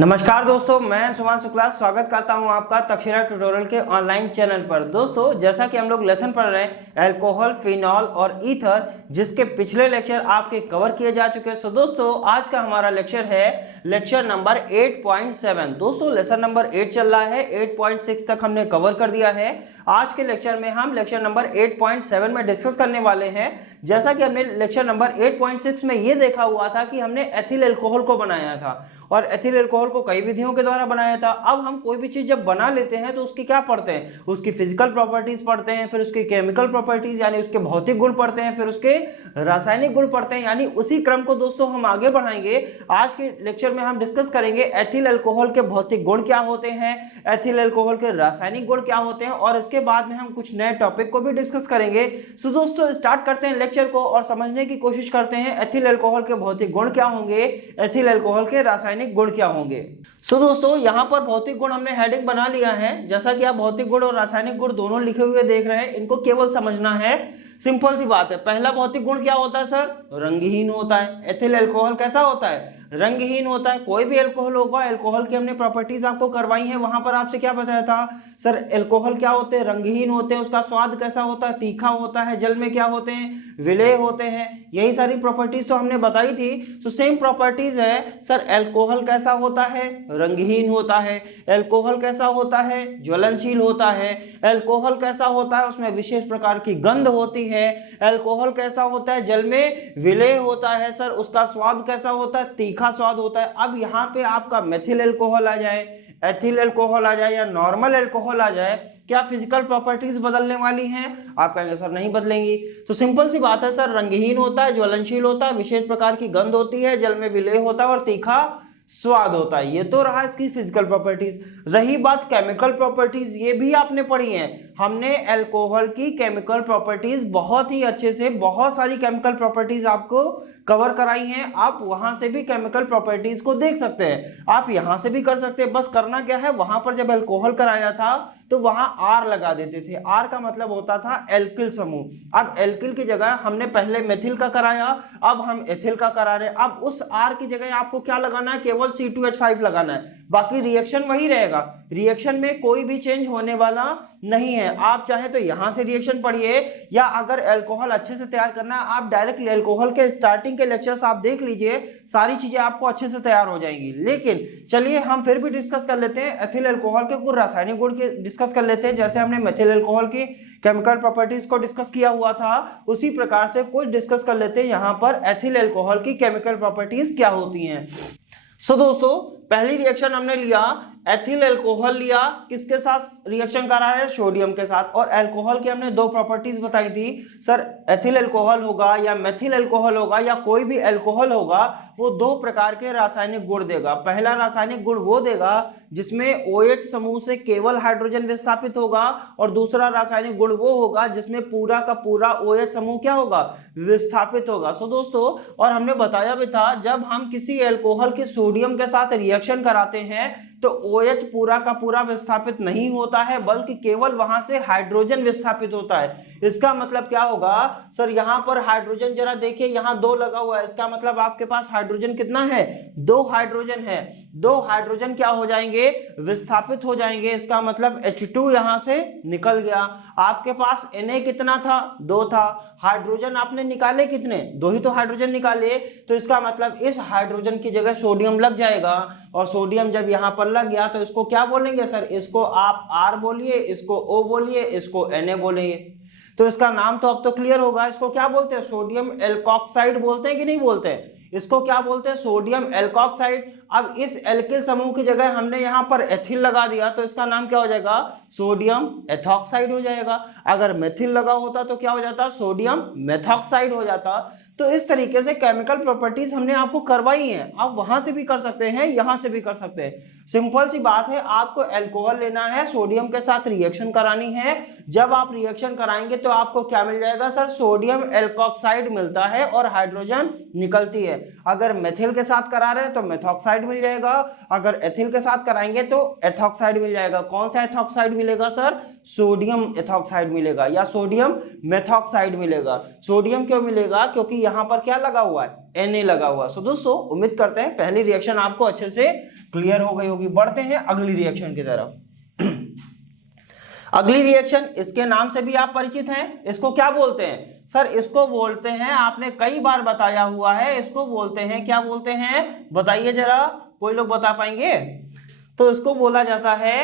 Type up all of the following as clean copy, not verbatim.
नमस्कार दोस्तों, मैं सुभान शुक्ला स्वागत करता हूं आपका तक्षशिला ट्यूटोरियल के ऑनलाइन चैनल पर। दोस्तों, जैसा कि हम लोग लेसन पढ़ रहे हैं अल्कोहल, फिनॉल और ईथर, जिसके पिछले लेक्चर आपके कवर किए जा चुके हैं। सो दोस्तों, आज का हमारा लेक्चर है लेक्चर नंबर 8.7। दोस्तों, लेसन नंबर 8 चल रहा है, 8.6 तक हमने कवर कर दिया है। आज के लेक्चर में हम लेक्चर नंबर 8.7 में डिस्कस करने वाले हैं। जैसा कि हमने लेक्चर नंबर 8.6 में ये देखा हुआ था कि हमने एथिल अल्कोहल को बनाया था और एथिल अल्कोहल को कई विधियों के द्वारा बनाया था। अब हम कोई भी चीज जब बना लेते हैं तो उसकी क्या पढ़ते हैं, उसकी फिजिकल प्रॉपर्टीज पढ़ते हैं, फिर उसकी केमिकल प्रॉपर्टीज यानी उसके भौतिक गुण पढ़ते हैं, फिर उसके रासायनिक गुण पढ़ते हैं। यानी उसी क्रम को दोस्तों हम आगे बढ़ाएंगे। आज के लेक्चर में हम डिस्कस करेंगे एथिल अल्कोहल के भौतिक गुण क्या होते हैं, एथिल अल्कोहल के रासायनिक गुण क्या होते हैं, और इसके बाद में हम कुछ नए टॉपिक को भी डिस्कस करेंगे। सो दोस्तों, स्टार्ट करते हैं लेक्चर को और समझने की कोशिश करते हैं एथिल अल्कोहल के भौतिक गुण क्या होंगे, एथिल अल्कोहल के रासायनिक गुण क्या होंगे। सो दोस्तों, यहाँ पर भौतिक गुण हमने हेडिंग बना लिया है। जैसा कि आप भौतिक गुण और रासायनिक गुण दोनों लिखे हुए देख रहे हैं, इनको केवल समझना है। सिंपल सी बात है। पहला भौतिक गुण क्या होता है सर? रंगहीन होता है। एथिल अल्कोहल कैसा होता है? रंगहीन होता है। कोई भी अल्कोहल होगा, अल्कोहल की हमने प्रॉपर्टीज आपको करवाई हैं, वहां पर आपसे क्या बताया था सर? अल्कोहल क्या होते हैं? रंगहीन होते हैं। उसका स्वाद कैसा होता है? तीखा होता है। जल में क्या होते हैं? विलेय होते हैं। यही सारी प्रॉपर्टीज तो हमने बताई थी। तो सेम प्रॉपर्टीज है सर। अल्कोहल कैसा होता है? रंगहीन होता है। अल्कोहल कैसा होता है? ज्वलनशील होता है। अल्कोहल कैसा होता है? उसमें विशेष प्रकार की गंध होती है। अल्कोहल कैसा होता है? जल में विलेय होता है सर। उसका स्वाद कैसा होता है? तीखा स्वाद होता है। अब यहाँ पे आपका मेथिल अल्कोहल आ जाए, एथिल अल्कोहल आ जाए या नॉर्मल अल्कोहल आ जाए, क्या फिजिकल प्रॉपर्टीज बदलने वाली हैं? आप कहेंगे सर नहीं बदलेंगी। तो सिंपल सी बात है सर, रंगहीन होता है, ज्वलनशील होता है, विशेष प्रकार की गंध होती है, जल में विलेय होता है और तीखा स्वाद होता है। ये तो रहा इसकी फिजिकल प्रॉपर्टीज। रही बात केमिकल प्रॉपर्टीज, ये भी आपने पढ़ी हैं। हमने अल्कोहल की केमिकल प्रॉपर्टीज बहुत ही अच्छे से, बहुत सारी केमिकल प्रॉपर्टीज आपको कवर कराई हैं। आप वहां से भी केमिकल प्रॉपर्टीज को देख सकते हैं, आप यहां से भी कर सकते हैं। बस करना क्या है, वहां पर जब अल्कोहल कराया था तो वहां आर लगा देते थे। आर का मतलब होता था एल्किल समूह। अब एल्किल की जगह हमने पहले मेथिल का कराया, अब हम एथिल का करा रहे हैं। अब उस आर की जगह आपको क्या लगाना है? केवल C2H5 लगाना है। बाकी रिएक्शन वही रहेगा। रिएक्शन में कोई भी चेंज होने वाला नहीं है। आप चाहे तो यहां से रिएक्शन पढ़िए, या अगर अल्कोहल अच्छे से तैयार करना है, आप डायरेक्टली अल्कोहल के स्टार्टिंग के लेक्चर्स आप देख लीजिए, सारी चीजें आपको अच्छे से तैयार हो जाएंगी। लेकिन चलिए हम फिर भी डिस्कस कर लेते हैं एथिल अल्कोहल के कुछ रासायनिक गुण के डिस्कस कर लेते हैं। जैसे हमने मेथिल अल्कोहल की केमिकल प्रॉपर्टीज को डिस्कस किया हुआ था, उसी प्रकार से कुछ डिस्कस कर लेते हैं यहाँ पर एथिल अल्कोहल की केमिकल प्रॉपर्टीज क्या होती हैं। सो दोस्तों, पहली रिएक्शन हमने लिया, एथिल अल्कोहल लिया, किसके साथ रिएक्शन करा रहे हैं? सोडियम के साथ। और अल्कोहल की हमने दो प्रॉपर्टीज बताई थी सर। एथिल अल्कोहल होगा या मेथिल अल्कोहल होगा या कोई भी अल्कोहल होगा, वो दो प्रकार के रासायनिक गुण देगा। पहला रासायनिक गुण वो देगा जिसमें OH समूह से केवल हाइड्रोजन विस्थापित होगा, और दूसरा रासायनिक गुण वो होगा जिसमें पूरा का पूरा OH समूह क्या होगा? विस्थापित होगा। सो दोस्तों, और हमने बताया भी था, जब हम किसी अल्कोहल की सोडियम के साथ रिएक्शन कराते हैं तो OH पूरा का पूरा विस्थापित नहीं होता है, बल्कि केवल वहां से हाइड्रोजन विस्थापित होता है। इसका मतलब क्या होगा सर? यहां पर हाइड्रोजन जरा देखिए, यहां 2 लगा हुआ है। इसका मतलब आपके पास हाइड्रोजन कितना है? 2 हाइड्रोजन है। 2 हाइड्रोजन क्या हो जाएंगे? विस्थापित हो जाएंगे। इसका मतलब H2 यहां से निकल गया। आपके पास Na कितना था? 2 था। हाइड्रोजन आपने निकाले कितने? 2 ही तो हाइड्रोजन निकाले। तो इसका मतलब इस हाइड्रोजन की जगह सोडियम लग जाएगा, और सोडियम जब यहां पर लग गया तो इसको क्या बोलेंगे सर? इसको आप R बोलिए, इसको O बोलिए, इसको Na बोलिए। तो इसका नाम तो अब तो क्लियर होगा। इसको क्या बोलते हैं? सोडियम एल्कोक्साइड बोलते हैं कि नहीं बोलते हैं? इसको क्या बोलते हैं? Sodium alkoxide. अब इस एल्किल समूह की जगह हमने यहां पर एथिल लगा दिया, तो इसका नाम क्या हो जाएगा? सोडियम एथॉक्साइड हो जाएगा। अगर मेथिल लगा होता तो क्या हो जाता? सोडियम मेथॉक्साइड हो जाता। तो इस तरीके से केमिकल प्रॉपर्टीज हमने आपको करवाई हैं। आप वहां से भी कर सकते हैं, यहां से भी कर सकते हैं। सिंपल सी बात है, आपको अल्कोहल लेना है, सोडियम के साथ रिएक्शन करानी है। जब आप रिएक्शन कराएंगे तो आपको क्या मिल जाएगा सर? सोडियम एल्कोक्साइड मिलता है और हाइड्रोजन निकलती है। अगर मेथिल के साथ करा रहे हैं तो मेथॉक्साइड एथॉक्साइड मिल जाएगा, अगर एथिल के साथ कराएंगे तो एथॉक्साइड मिल जाएगा। कौन सा एथॉक्साइड मिलेगा सर? सोडियम एथॉक्साइड मिलेगा या सोडियम मेथॉक्साइड मिलेगा। सोडियम क्यों मिलेगा? क्योंकि यहाँ पर क्या लगा हुआ है? Na लगा हुआ। सो दोस्तों उम्मीद करते हैं पहली रिएक्शन आपको अच्छे से क्लियर हो गई होगी। बढ़ते हैं अगली रिएक्शन की तरफ। अगली रिएक्शन, इसके नाम से भी आप परिचित हैं। इसको क्या बोलते हैं सर? इसको बोलते हैं, आपने कई बार बताया हुआ है, इसको बोलते हैं, क्या बोलते हैं बताइए जरा, कोई लोग बता पाएंगे? तो इसको बोला जाता है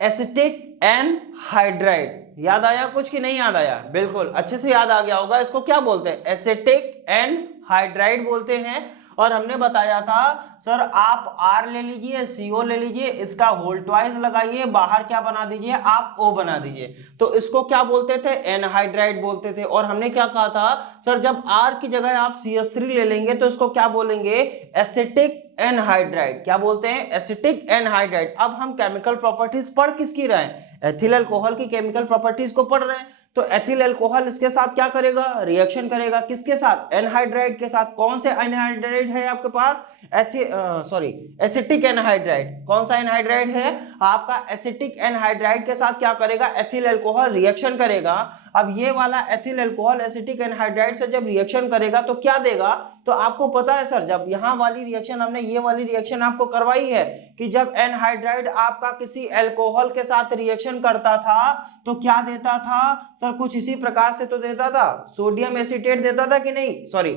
एसिटिक एनहाइड्राइड। याद आया कुछ कि नहीं याद आया? बिल्कुल अच्छे से याद आ गया होगा। इसको क्या बोलते हैं? एसिटिक एनहाइड्राइड बोलते हैं। और हमने बताया था सर आप R ले लीजिए, CO ले लीजिए, इसका होल ट्वाइस लगाइए, बाहर क्या बना दीजिए आप O बना दीजिए, तो इसको क्या बोलते थे? एनहाइड्राइड बोलते थे। और हमने क्या कहा था सर, जब R की जगह आप CH3 ले लेंगे तो इसको क्या बोलेंगे? Acetic anhydride. क्या बोलते हैं? Acetic anhydride. अब हम केमिकल प्रॉपर्टीज पढ़ किसकी रहे हैं? एथिल अल्कोहल की केमिकल प्रॉपर्टीज को पढ़ रहे हैं। तो एथिल अल्कोहल इसके साथ क्या करेगा? रिएक्शन करेगा। किसके साथ? एनहाइड्राइड के साथ। कौन से एनहाइड्राइड है आपके पास? Acetic anhydride. कौन सा एनहाइड्राइड है आपका? एसिटिक एनहाइड्राइड के साथ क्या करेगा? एथिल अल्कोहल रिएक्शन करेगा। अब ये वाला एथिल अल्कोहल एसिटिक एनहाइड्राइड से जब रिएक्शन करेगा तो क्या देगा? तो आपको पता है सर, जब यहाँ वाली रिएक्शन हमने ये वाली रिएक्शन आपको करवाई है कि जब एनहाइड्राइड आपका किसी अल्कोहल के साथ रिएक्शन करता था तो क्या देता था सर? कुछ इसी प्रकार से तो देता था, सोडियम एसीटेट देता था कि नहीं? सॉरी,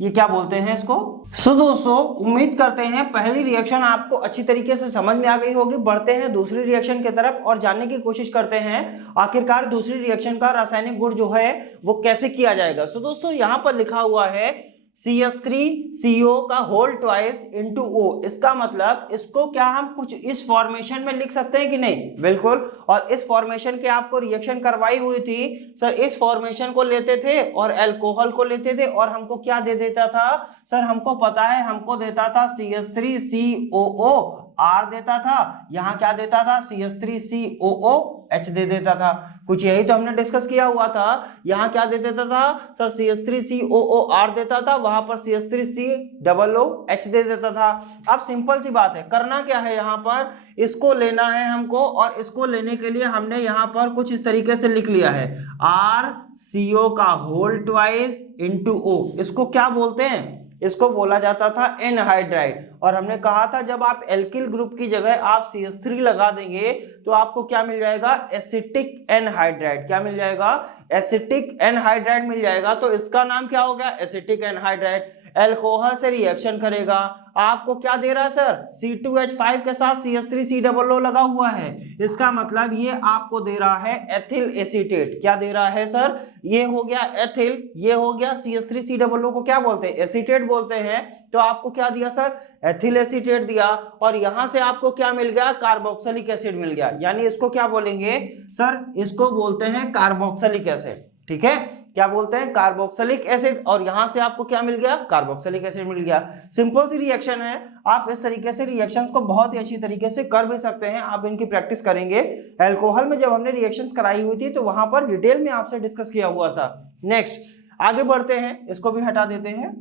ये क्या बोलते हैं इसको? सो दोस्तों उम्मीद करते हैं पहली रिएक्शन आपको अच्छी तरीके से समझ में आ गई होगी। बढ़ते हैं दूसरी रिएक्शन की तरफ और जानने की कोशिश करते हैं आखिरकार दूसरी रिएक्शन का रासायनिक गुण जो है वो कैसे किया जाएगा। सो दोस्तों यहाँ पर लिखा हुआ है CH3CO का होल ट्वाइस इंटू O। इसका मतलब इसको क्या हम कुछ इस फॉर्मेशन में लिख सकते हैं कि नहीं? बिल्कुल। और इस फॉर्मेशन के आपको रिएक्शन करवाई हुई थी सर, इस फॉर्मेशन को लेते थे और अल्कोहल को लेते थे और हमको क्या दे देता था सर? हमको पता है, हमको देता था CH3COO R देता था, यहाँ क्या देता था? CH3COOH दे देता था। कुछ यही तो हमने डिस्कस किया हुआ था। यहाँ क्या दे देता था सर? CH3COOR देता था, वहां पर CH3COOH दे देता था। अब सिंपल सी बात है, करना क्या है यहाँ पर? इसको लेना है हमको और इसको लेने के लिए हमने यहाँ पर कुछ इस तरीके से लिख लिया है RCO का होल ट्वाइस इंटू O। इसको क्या बोलते हैं? इसको बोला जाता था एनहाइड्राइड। और हमने कहा था जब आप एल्किल ग्रुप की जगह आप CH3 लगा देंगे तो आपको क्या मिल जाएगा? Acetic anhydride. क्या मिल जाएगा? एसिटिक एनहाइड्राइड मिल जाएगा। तो इसका नाम क्या हो गया? Acetic anhydride. अल्कोहल से रिएक्शन करेगा, आपको क्या दे रहा है सर? C2H5 के साथ CH3COO लगा हुआ है। इसका मतलब ये आपको दे रहा है एथिल एसीटेट। क्या दे रहा है सर? ये हो गया एथिल, ये हो गया CH3COO को क्या बोलते हैं? एसीटेट बोलते हैं। तो आपको क्या दिया सर? एथिल एसीटेट दिया। और यहां से आपको क्या मिल गया? कार्बोक्सिलिक एसिड मिल गया। यानी इसको क्या बोलेंगे सर? इसको बोलते हैं कार्बोक्सिलिक एसिड। ठीक है, क्या बोलते हैं? Carboxylic acid. और यहां से आपको क्या मिल गया? कार्बोक्सिलिक एसिड मिल गया। सिंपल सी रिएक्शन है। आप इस तरीके से रिएक्शंस को बहुत ही अच्छी तरीके से कर भी सकते हैं। आप इनकी प्रैक्टिस करेंगे। अल्कोहल में जब हमने रिएक्शंस कराई हुई थी तो वहां पर डिटेल में आपसे डिस्कस किया हुआ था। नेक्स्ट आगे बढ़ते हैं, इसको भी हटा देते हैं।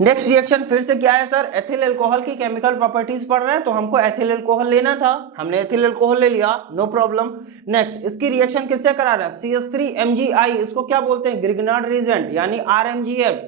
नेक्स्ट रिएक्शन फिर से क्या है सर? एथिल अल्कोहल की केमिकल प्रॉपर्टीज पढ़ रहे हैं तो हमको एथिल अल्कोहल लेना था, हमने एथिल अल्कोहल ले लिया, नो प्रॉब्लम। नेक्स्ट इसकी रिएक्शन किससे करा रहे हैं? CH3MgI। इसको क्या बोलते हैं? ग्रिग्नार्ड रिएजेंट यानी RMgF।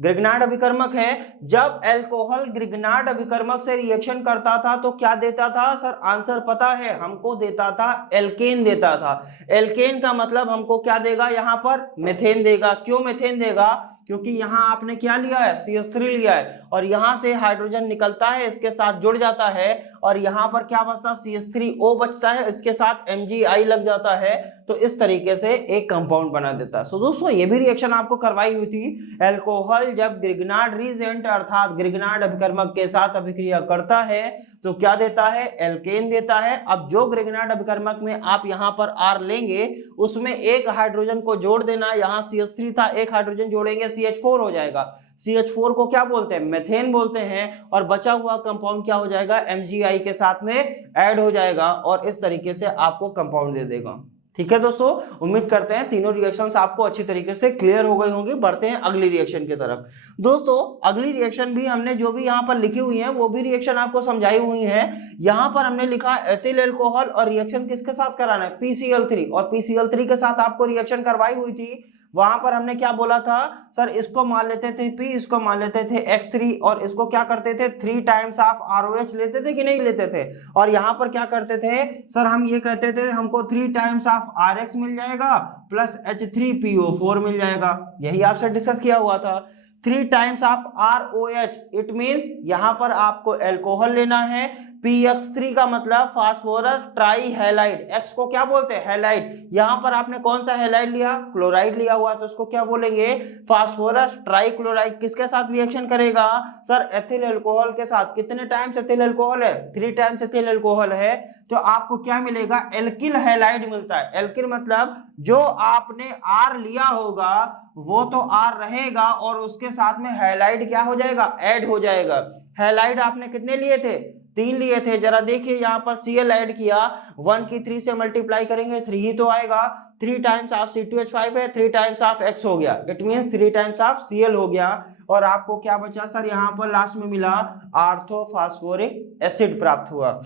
ग्रिग्नार्ड अभिकर्मक है। जब अल्कोहल ग्रिग्नार्ड अभिकर्मक से रिएक्शन करता था तो क्या देता था सर? आंसर पता है, हमको देता था एल्केन देता था। एल्केन का मतलब हमको क्या देगा? यहाँ पर मेथेन देगा। क्यों मेथेन देगा? क्योंकि यहाँ आपने क्या लिया है? CH3 लिया है और यहाँ से हाइड्रोजन निकलता है, इसके साथ जुड़ जाता है और यहाँ पर क्या बचता? CH3O बचता है, इसके साथ MgI लग जाता है। तो इस तरीके से एक कंपाउंड बना देता है। सो दोस्तों ये भी रिएक्शन आपको करवाई हुई थी। अल्कोहल जब ग्रिग्नार्ड रिएजेंट अर्थात ग्रिग्नार्ड अभिकर्मक के साथ अभिक्रिया करता है तो क्या देता है? एल्केन देता है। अब जो ग्रिग्नार्ड अभिकर्मक में आप यहाँ पर R लेंगे उसमें एक हाइड्रोजन को जोड़ देना। यहाँ CH3 था, एक हाइड्रोजन जोड़ेंगे CH4 हो जाएगा। CH4 को क्या बोलते हैं? मेथेन बोलते हैं। और बचा हुआ कंपाउंड क्या हो जाएगा? MgI के साथ में ऐड हो जाएगा और इस तरीके से आपको कंपाउंड दे देगा। ठीक है दोस्तों, उम्मीद करते हैं तीनों रिएक्शंस आपको अच्छी तरीके से क्लियर हो गई होंगी। बढ़ते हैं अगली रिएक्शन की तरफ। दोस्तों अगली रिएक्शन भी हमने जो भी यहाँ पर लिखी हुई है वो भी रिएक्शन आपको समझाई हुई है। यहाँ पर हमने लिखा एथिल अल्कोहल और रिएक्शन किसके साथ कराना है, PCl3, और PCl3 के साथ आपको रिएक्शन करवाई हुई थी। वहां पर हमने क्या बोला था सर, इसको मान लेते थे P, इसको मान लेते थे X3 और इसको क्या करते थे 3 टाइम्स ऑफ ROH लेते थे कि नहीं लेते थे। और यहाँ पर क्या करते थे सर, हम ये कहते थे हमको 3 टाइम्स ऑफ RX मिल जाएगा प्लस H3PO4 मिल जाएगा। यही आपसे डिस्कस किया हुआ था। 3 times of ROH it means यहाँ पर आपको एल्कोहल लेना है। PX3 का मतलब फास्फोरस ट्राई हैलाइड, X को क्या बोलते हैं हैलाइड। यहाँ पर आपने कौन सा हैलाइड लिया, क्लोराइड लिया हुआ, तो उसको क्या बोलेंगे फास्फोरस ट्राई क्लोराइड। किसके साथ रिएक्शन करेगा सर, एथिल अल्कोहल के साथ। कितने टाइम्स एथिल अल्कोहल है, 3 टाइम्स एथिल अल्कोहल है, तो आपको क्या मिलेगा एल्किल हैलाइड मिलता है। एल्किल मतलब जो आपने R लिया होगा वो तो R रहेगा और उसके साथ में हैलाइड क्या हो जाएगा, ऐड हो जाएगा। हैलाइड आपने कितने लिए थे, 3 लिए थे। जरा देखिए यहाँ पर Cl ऐड किया, 1 की 3 से मल्टीप्लाई करेंगे 3 ही तो आएगा। 3 टाइम्स ऑफ C2H5 है, 3 टाइम्स ऑफ X हो गया, it means 3 times of Cl हो गया। और आपको क्या बचा सर, यहाँ पर लास्ट में मिला ऑर्थोफॉस्फोरिक एसिड प्राप्त हुआ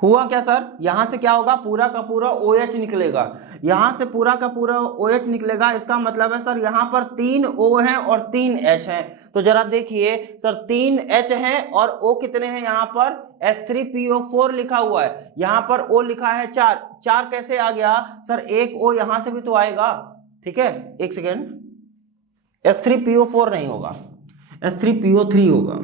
क्या सर, यहां से क्या होगा पूरा का पूरा OH निकलेगा। यहां से पूरा का पूरा OH निकलेगा, इसका मतलब है सर यहाँ पर 3 O हैं और 3 H हैं। तो जरा देखिए सर 3 H हैं और O कितने हैं, यहाँ पर H3PO4 लिखा हुआ है, यहाँ पर O लिखा है 4 कैसे आ गया सर, एक O यहां से भी तो आएगा। ठीक है, एक सेकेंड, H3PO4 नहीं होगा, H3PO3 होगा।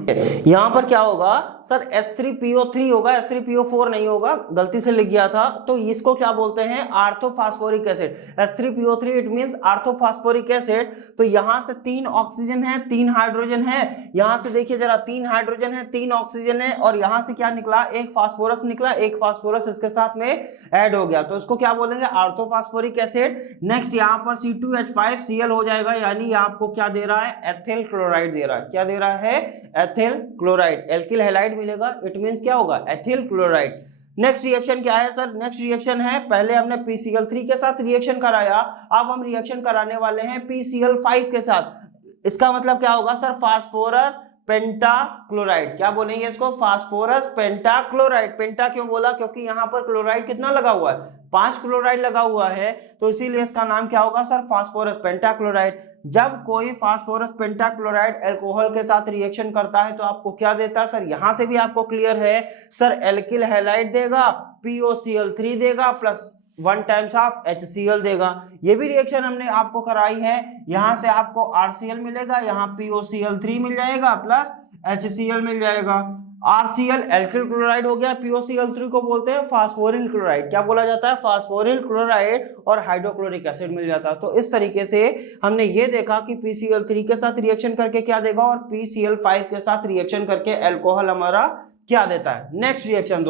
यहां पर क्या होगा सर, H3PO3 होगा, H3PO4 नहीं होगा, गलती से लिख गया था। तो इसको क्या बोलते हैं orthophosphoric acid. H3PO3 it means orthophosphoric acid. तो यहां से 3 ऑक्सीजन है, 3 हाइड्रोजन है, यहां से देखिए जरा 3 हाइड्रोजन है, 3 ऑक्सीजन है, और यहां से क्या निकला, एक फास्फोरस निकला, एक फास्फोरस इसके साथ में ऐड हो गया, तो इसको क्या बोलेंगे ऑर्थोफॉस्फोरिक एसिड। नेक्स्ट यहाँ पर C2H5Cl हो जाएगा, यानी आपको क्या दे रहा है, एथिल क्लोराइड दे रहा है। क्या दे रहा है, एथिल क्लोराइड। एल्किल हैलाइड मिलेगा, इट मींस क्या होगा, एथिल क्लोराइड। नेक्स्ट रिएक्शन क्या है सर, नेक्स्ट रिएक्शन है, पहले हमने PCl3 के साथ रिएक्शन कराया, अब हम रिएक्शन कराने वाले हैं PCl5 के साथ। इसका मतलब क्या होगा सर, फास्फोरस पेंटाक्लोराइड। क्या बोलेंगे इसको, फास्फोरस पेंटाक्लोराइड। पेंटा क्यों बोला, क्योंकि यहाँ पर क्लोराइड कितना लगा हुआ है, 5 क्लोराइड लगा हुआ है, तो इसीलिए इसका नाम क्या होगा सर, फास्फोरस पेंटाक्लोराइड। जब कोई फास्फोरस पेंटाक्लोराइड अल्कोहल के साथ रिएक्शन करता है तो आपको क्या देता है सर, यहां से भी आपको क्लियर है सर, एल्किल हैलाइड देगा, POCl3 देगा प्लस 1 टाइम्स ऑफ HCl देगा। ये भी रिएक्शन हमने आपको कराई है, यहां से आपको RCl मिलेगा, यहाँ POCl3 मिल जाएगा प्लस HCl मिल जाएगा। RCl एल्किल क्लोराइड हो गया, POCl3 को बोलते हैं फास्फोरिल क्लोराइड। क्या बोला जाता है, फास्फोरिल क्लोराइड, और हाइड्रोक्लोरिक एसिड मिल जाता है। तो इस तरीके से हमने ये देखा कि PCl3 के साथ रिएक्शन करके क्या देगा और PCl5 के साथ रिएक्शन करके अल्कोहल हमारा क्या देता है। नेक्स्ट रिएक्शन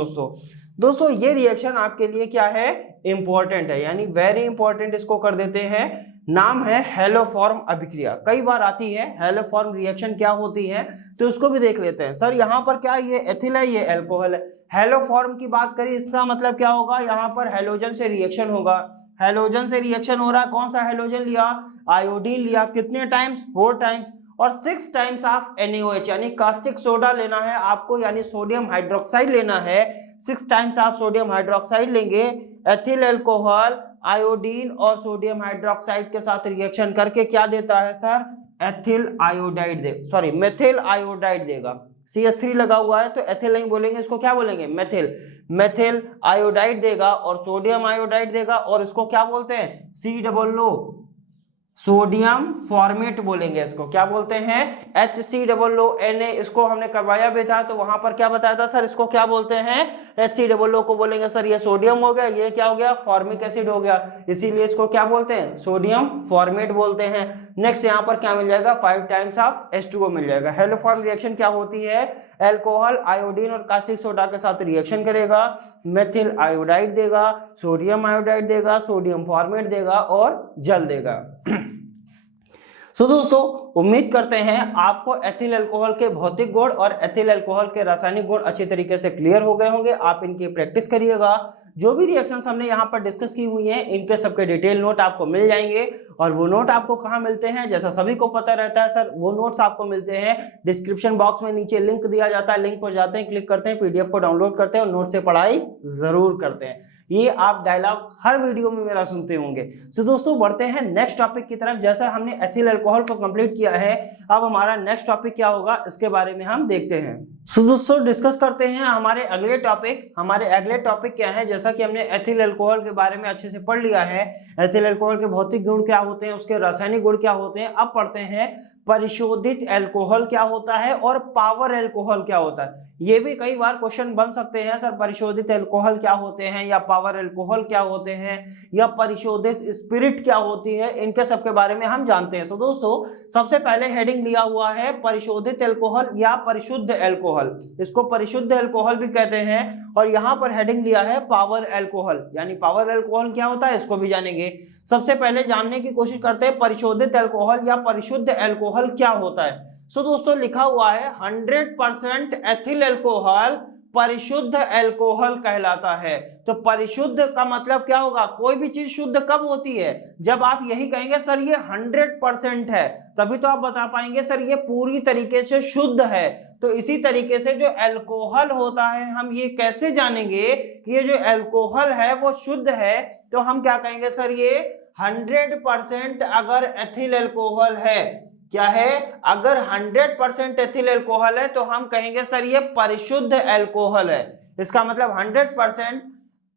दोस्तों ये रिएक्शन आपके लिए क्या है, इंपॉर्टेंट है, यानी वेरी इंपॉर्टेंट इसको कर देते हैं। नाम है हेलोफॉर्म अभिक्रिया, कई बार आती है हेलोफॉर्म रिएक्शन क्या होती है, तो उसको भी देख लेते हैं। सर यहाँ पर क्या, ये एथिल है, ये अल्कोहल है। हेलोफॉर्म की बात करें, इसका मतलब क्या होगा, यहाँ पर हेलोजन से रिएक्शन होगा। हेलोजन से रिएक्शन हो रहा है, कौन सा हेलोजन लिया, आयोडीन लिया, कितने टाइम्स, 4 टाइम्स, और 6 टाइम्स ऑफ NaOH यानी कास्टिक सोडा लेना है आपको, यानी सोडियम हाइड्रोक्साइड लेना है। 6 टाइम्स ऑफ सोडियम हाइड्रोक्साइड लेंगे, एथिल अल्कोहल आयोडीन और सोडियम हाइड्रोक्साइड के साथ रिएक्शन करके क्या देता है sir, ethyl iodide methyl iodide देगा। CH3 लगा हुआ है तो एथिल नहीं बोलेंगे, इसको क्या बोलेंगे, मेथिल आयोडाइड देगा, और सोडियम आयोडाइड देगा, और इसको क्या बोलते हैं, COO सोडियम फॉर्मेट बोलेंगे। इसको क्या बोलते हैं, HCOONA। इसको हमने करवाया भी था, तो वहां पर क्या बताया था सर, इसको क्या बोलते हैं, HCOO को बोलेंगे सर, ये सोडियम हो गया, ये क्या हो गया, फॉर्मिक एसिड हो गया, इसीलिए इसको क्या बोलते हैं, सोडियम फॉर्मेट बोलते हैं। नेक्स्ट यहाँ पर क्या मिल जाएगा, 5 टाइम्स ऑफ H2O मिल जाएगा। हेलोफॉर्म रिएक्शन क्या होती है, अल्कोहल आयोडीन और कास्टिक सोडा के साथ रिएक्शन करेगा, मेथिल आयोडाइड देगा, सोडियम आयोडाइड देगा, सोडियम फॉर्मेट देगा और जल देगा। सो दोस्तों उम्मीद करते हैं आपको एथिल अल्कोहल के भौतिक गुण और एथिल अल्कोहल के रासायनिक गुण अच्छी तरीके से क्लियर हो गए होंगे। आप इनकी प्रैक्टिस करिएगा। जो भी रिएक्शंस हमने यहाँ पर डिस्कस की हुई हैं इनके सबके डिटेल नोट आपको मिल जाएंगे। और वो नोट आपको कहाँ मिलते हैं, जैसा सभी को पता रहता है सर, वो नोट्स आपको मिलते हैं डिस्क्रिप्शन बॉक्स में, नीचे लिंक दिया जाता है, लिंक पर जाते हैं, क्लिक करते हैं, पीडीएफ को डाउनलोड करते हैं और नोट से पढ़ाई जरूर करते हैं। ये आप डायलॉग हर वीडियो में मेरा सुनते होंगे। सो दोस्तों बढ़ते हैं नेक्स्ट टॉपिक की तरफ। जैसा हमने एथिल अल्कोहल को कंप्लीट किया है, अब हमारा नेक्स्ट टॉपिक क्या होगा इसके बारे में हम देखते हैं। सो दोस्तों डिस्कस करते हैं हमारे अगले टॉपिक क्या है। जैसा कि हमने एथिल अल्कोहल के बारे में अच्छे से पढ़ लिया है, एथिल अल्कोहल के भौतिक गुण क्या होते हैं, उसके रासायनिक गुण क्या होते हैं। अब पढ़ते हैं परिशोधित अल्कोहल क्या होता है और पावर अल्कोहल क्या होता है। ये भी कई बार क्वेश्चन बन सकते हैं सर, परिशोधित अल्कोहल क्या होते हैं या पावर अल्कोहल क्या होते हैं या परिशोधित स्पिरिट क्या होती है, इनके सब के बारे में हम जानते हैं। सो दोस्तों सबसे पहले हेडिंग लिया हुआ है परिशोधित अल्कोहल या परिशुद्ध अल्कोहल, इसको परिशुद्ध अल्कोहल भी कहते हैं। और यहाँ पर हेडिंग लिया है पावर अल्कोहल, यानी पावर अल्कोहल क्या होता है इसको भी जानेंगे। सबसे पहले जानने की कोशिश करते हैं परिशोधित अल्कोहल या परिशुद्ध अल्कोहल क्या होता है। सो दोस्तों लिखा हुआ है 100% एथिल अल्कोहल परिशुद्ध अल्कोहल कहलाता है। तो परिशुद्ध का मतलब क्या होगा, कोई भी चीज शुद्ध कब होती है, जब आप यही कहेंगे सर ये 100% है, तभी तो आप बता पाएंगे सर ये पूरी तरीके से शुद्ध है। तो इसी तरीके से जो अल्कोहल होता है हम ये कैसे जानेंगे कि ये जो अल्कोहल है वो शुद्ध है, तो हम क्या कहेंगे सर ये 100% अगर एथिल अल्कोहल है, क्या है, अगर 100% एथिल अल्कोहल है तो हम कहेंगे सर ये परिशुद्ध अल्कोहल है। इसका मतलब 100%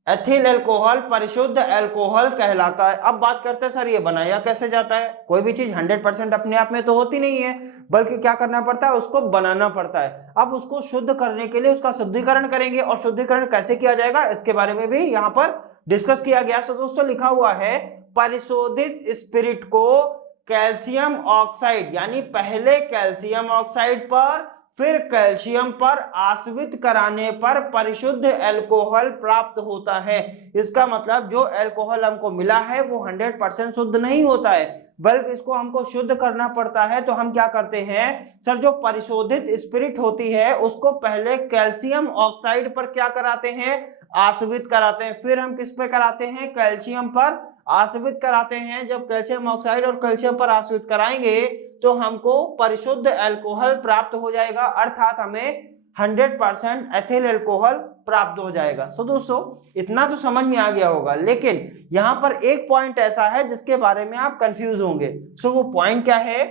एथिल अल्कोहल परिशुद्ध अल्कोहल कहलाता है। अब बात करते हैं सर ये बनाया कैसे जाता है। कोई भी चीज 100% अपने आप में तो होती नहीं है, बल्कि क्या करना पड़ता है, उसको बनाना पड़ता है। अब उसको शुद्ध करने के लिए उसका शुद्धिकरण करेंगे, और शुद्धिकरण कैसे किया जाएगा इसके बारे में भी यहाँ पर डिस्कस किया गया। तो दोस्तों लिखा हुआ है परिशोधित स्पिरिट को कैल्शियम ऑक्साइड, यानी पहले कैल्शियम ऑक्साइड पर फिर कैल्शियम पर आश्रित कराने पर परिशुद्ध अल्कोहल प्राप्त होता है। इसका मतलब जो अल्कोहल हमको मिला है वो 100% शुद्ध नहीं होता है, बल्कि इसको हमको शुद्ध करना पड़ता है। तो हम क्या करते हैं सर, जो परिशोधित स्पिरिट होती है उसको पहले कैल्शियम ऑक्साइड पर क्या कराते हैं, आश्रित कराते हैं, फिर हम किस पे कराते हैं, कैल्शियम पर आश्रित कराते हैं। जब कैल्शियम ऑक्साइड और कैल्शियम पर आश्रित कराएंगे तो हमको परिशुद्ध अल्कोहल प्राप्त हो जाएगा, अर्थात हमें 100% एथिल अल्कोहल प्राप्त हो जाएगा। सो दोस्तों इतना तो समझ में आ गया होगा, लेकिन यहाँ पर एक पॉइंट ऐसा है जिसके बारे में आप कंफ्यूज होंगे। सो वो पॉइंट क्या है,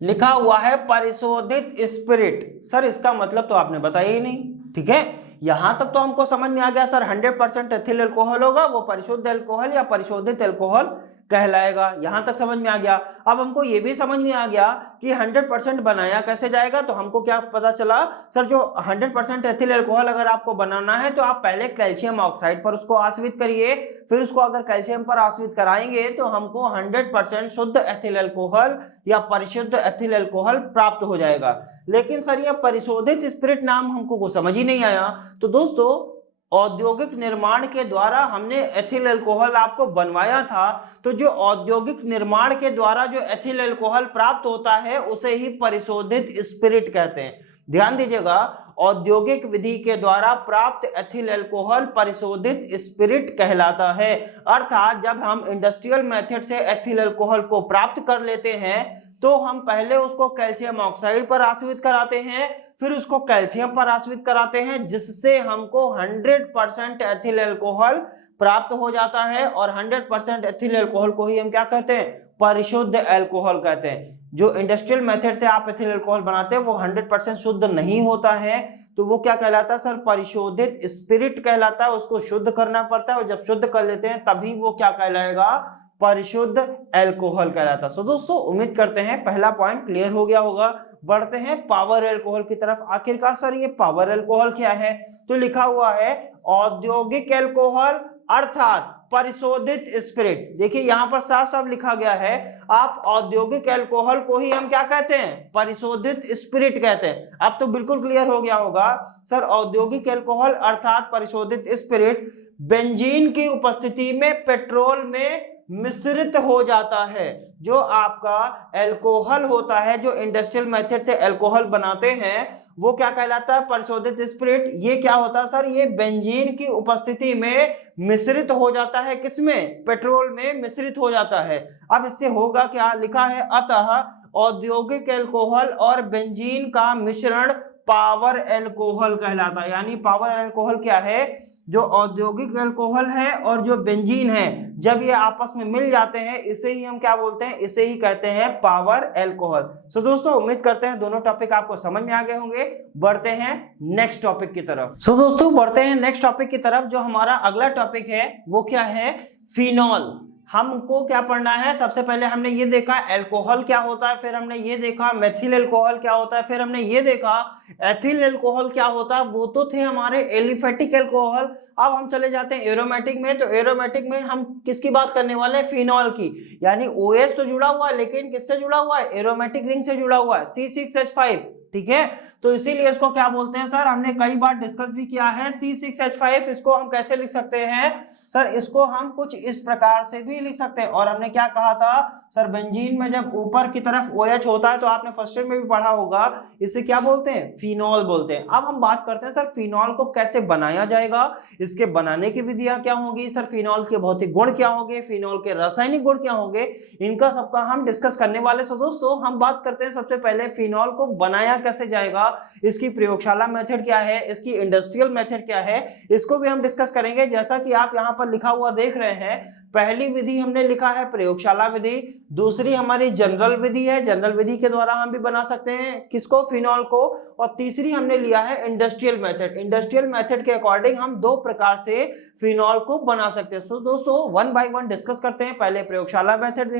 लिखा हुआ है परिशोधित स्पिरिट। सर इसका मतलब तो आपने बताया ही नहीं, ठीक है। यहां तक तो हमको समझ में आ गया सर 100% एथिल अल्कोहल होगा वो परिशुद्ध अल्कोहल या परिशोधित अल्कोहल कहलाएगा, यहां तक समझ में आ गया। अब हमको ये भी समझ में आ गया कि 100% बनाया कैसे जाएगा। तो हमको क्या पता चला सर, जो 100% एथिल अल्कोहल अगर आपको बनाना है तो आप पहले कैल्शियम ऑक्साइड पर उसको आश्रित करिए, फिर उसको अगर कैल्शियम पर आश्रित कराएंगे तो हमको 100% शुद्ध एथिल अल्कोहल या परिशुद्ध एथिल अल्कोहल प्राप्त हो जाएगा। लेकिन सर यह परिशोधित स्पिरिट नाम हमको को समझ ही नहीं आया। तो दोस्तों औद्योगिक निर्माण के द्वारा हमने एथिल अल्कोहल आपको बनवाया था, तो जो औद्योगिक निर्माण के द्वारा जो एथिल अल्कोहल प्राप्त होता है उसे ही परिशोधित स्पिरिट कहते हैं। ध्यान दीजिएगा, औद्योगिक विधि के द्वारा प्राप्त एथिल अल्कोहल परिशोधित स्पिरिट कहलाता है। अर्थात जब हम इंडस्ट्रियल मेथड से एथिल अल्कोहल को प्राप्त कर लेते हैं तो हम पहले उसको कैल्शियम ऑक्साइड पर आश्रित कराते हैं, फिर उसको कैल्शियम पर आश्रित कराते हैं, जिससे हमको 100% एथिल अल्कोहल प्राप्त हो जाता है। और 100% एथिल अल्कोहल को ही हम क्या कहते हैं, परिशुद्ध अल्कोहल कहते हैं। जो इंडस्ट्रियल मेथड से आप एथिल अल्कोहल बनाते हैं वो 100% शुद्ध नहीं होता है, तो वो क्या कहलाता है सर, परिशोधित स्पिरिट कहलाता है। उसको शुद्ध करना पड़ता है, और जब शुद्ध कर लेते हैं तभी वो क्या कहलाएगा, परिशुद्ध अल्कोहल कहलाता है। सो दोस्तों उम्मीद करते हैं पहला पॉइंट क्लियर हो गया होगा। बढ़ते हैं पावर अल्कोहल की तरफ। आखिरकार सर ये पावर अल्कोहल क्या है, तो लिखा हुआ है औद्योगिक अल्कोहल अर्थात परिशोधित स्पिरिट। देखिए यहाँ पर साफ साफ लिखा गया है, आप औद्योगिक अल्कोहल को ही हम क्या कहते हैं, परिशोधित स्पिरिट कहते हैं। अब तो बिल्कुल क्लियर हो गया होगा सर, औद्योगिक अल्कोहल अर्थात परिशोधित स्पिरिट बेंजीन की उपस्थिति में पेट्रोल में मिश्रित हो जाता है। जो आपका अल्कोहल होता है, जो इंडस्ट्रियल मेथड से अल्कोहल बनाते हैं, वो क्या कहलाता है, परिशोधित स्पिरिट। ये क्या होता है सर, ये बेंजीन की उपस्थिति में मिश्रित हो जाता है, किसमें, पेट्रोल में मिश्रित हो जाता है। अब इससे होगा क्या, लिखा है अतः औद्योगिक एल्कोहल और बेंजीन का मिश्रण पावर एल्कोहल कहलाता है। यानी पावर एल्कोहल क्या है, जो औद्योगिक एल्कोहल है और जो बेंजीन है, जब ये आपस में मिल जाते हैं, इसे ही हम क्या बोलते हैं, इसे ही कहते हैं पावर एल्कोहल। सो दोस्तों उम्मीद करते हैं दोनों टॉपिक आपको समझ में आ गए होंगे। बढ़ते हैं नेक्स्ट टॉपिक की तरफ। सो दोस्तों बढ़ते हैं नेक्स्ट टॉपिक की तरफ। जो हमारा अगला टॉपिक है वो क्या है, फिनॉल। हमको क्या पढ़ना है, सबसे पहले हमने ये देखा एल्कोहल क्या होता है, फिर हमने ये देखा मेथिल एल्कोहल क्या होता है, फिर हमने ये देखा एथिल एल्कोहल क्या होता है। वो तो थे हमारे एलिफेटिक एल्कोहल। अब हम चले जाते हैं एरोमेटिक में। तो एरोमेटिक में हम किसकी बात करने वाले हैं, फिनॉल की। यानी OH तो जुड़ा हुआ है, लेकिन किससे जुड़ा हुआ है, एरोमेटिक रिंग से जुड़ा हुआ है, C6H5। ठीक है, तो इसीलिए इसको क्या बोलते हैं सर, हमने कई बार डिस्कस भी किया है, C6H5। इसको हम कैसे लिख सकते हैं सर, इसको हम कुछ इस प्रकार से भी लिख सकते हैं। और हमने क्या कहा था सर, बेंजीन में जब ऊपर की तरफ OH होता है, तो आपने फर्स्ट ईयर में भी पढ़ा होगा, इसे क्या बोलते हैं, फिनॉल बोलते हैं। अब हम बात करते हैं सर फिनॉल को कैसे बनाया जाएगा, इसके बनाने की विधियां क्या होंगी सर, फिनॉल के भौतिक गुण क्या होंगे, फिनॉल के रासायनिक गुण क्या होंगे, इनका सबका हम डिस्कस करने वाले। सो दोस्तों हम बात करते हैं सबसे पहले फिनॉल को बनाया कैसे जाएगा, इसकी प्रयोगशाला मेथड क्या है, इसकी इंडस्ट्रियल मेथड क्या है, इसको भी हम डिस्कस करेंगे। जैसा कि आप यहाँ पर लिखा हुआ देख रहे हैं, पहली विधि हमने लिखा है प्रयोगशाला विधि, दूसरी हमारी जनरल विधि है, जनरल विधि के द्वारा हम भी बना सकते हैं किसको, फिनॉल को, और तीसरी हमने लिया है इंडस्ट्रियल मेथड। इंडस्ट्रियल मेथड के अकॉर्डिंग हम दो प्रकार से फिनॉल को बना सकते हैं। सो दोस्तों वन बाय वन डिस्कस करते हैं। पहले प्रयोगशाला मेथड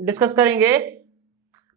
डिस्कस करेंगे,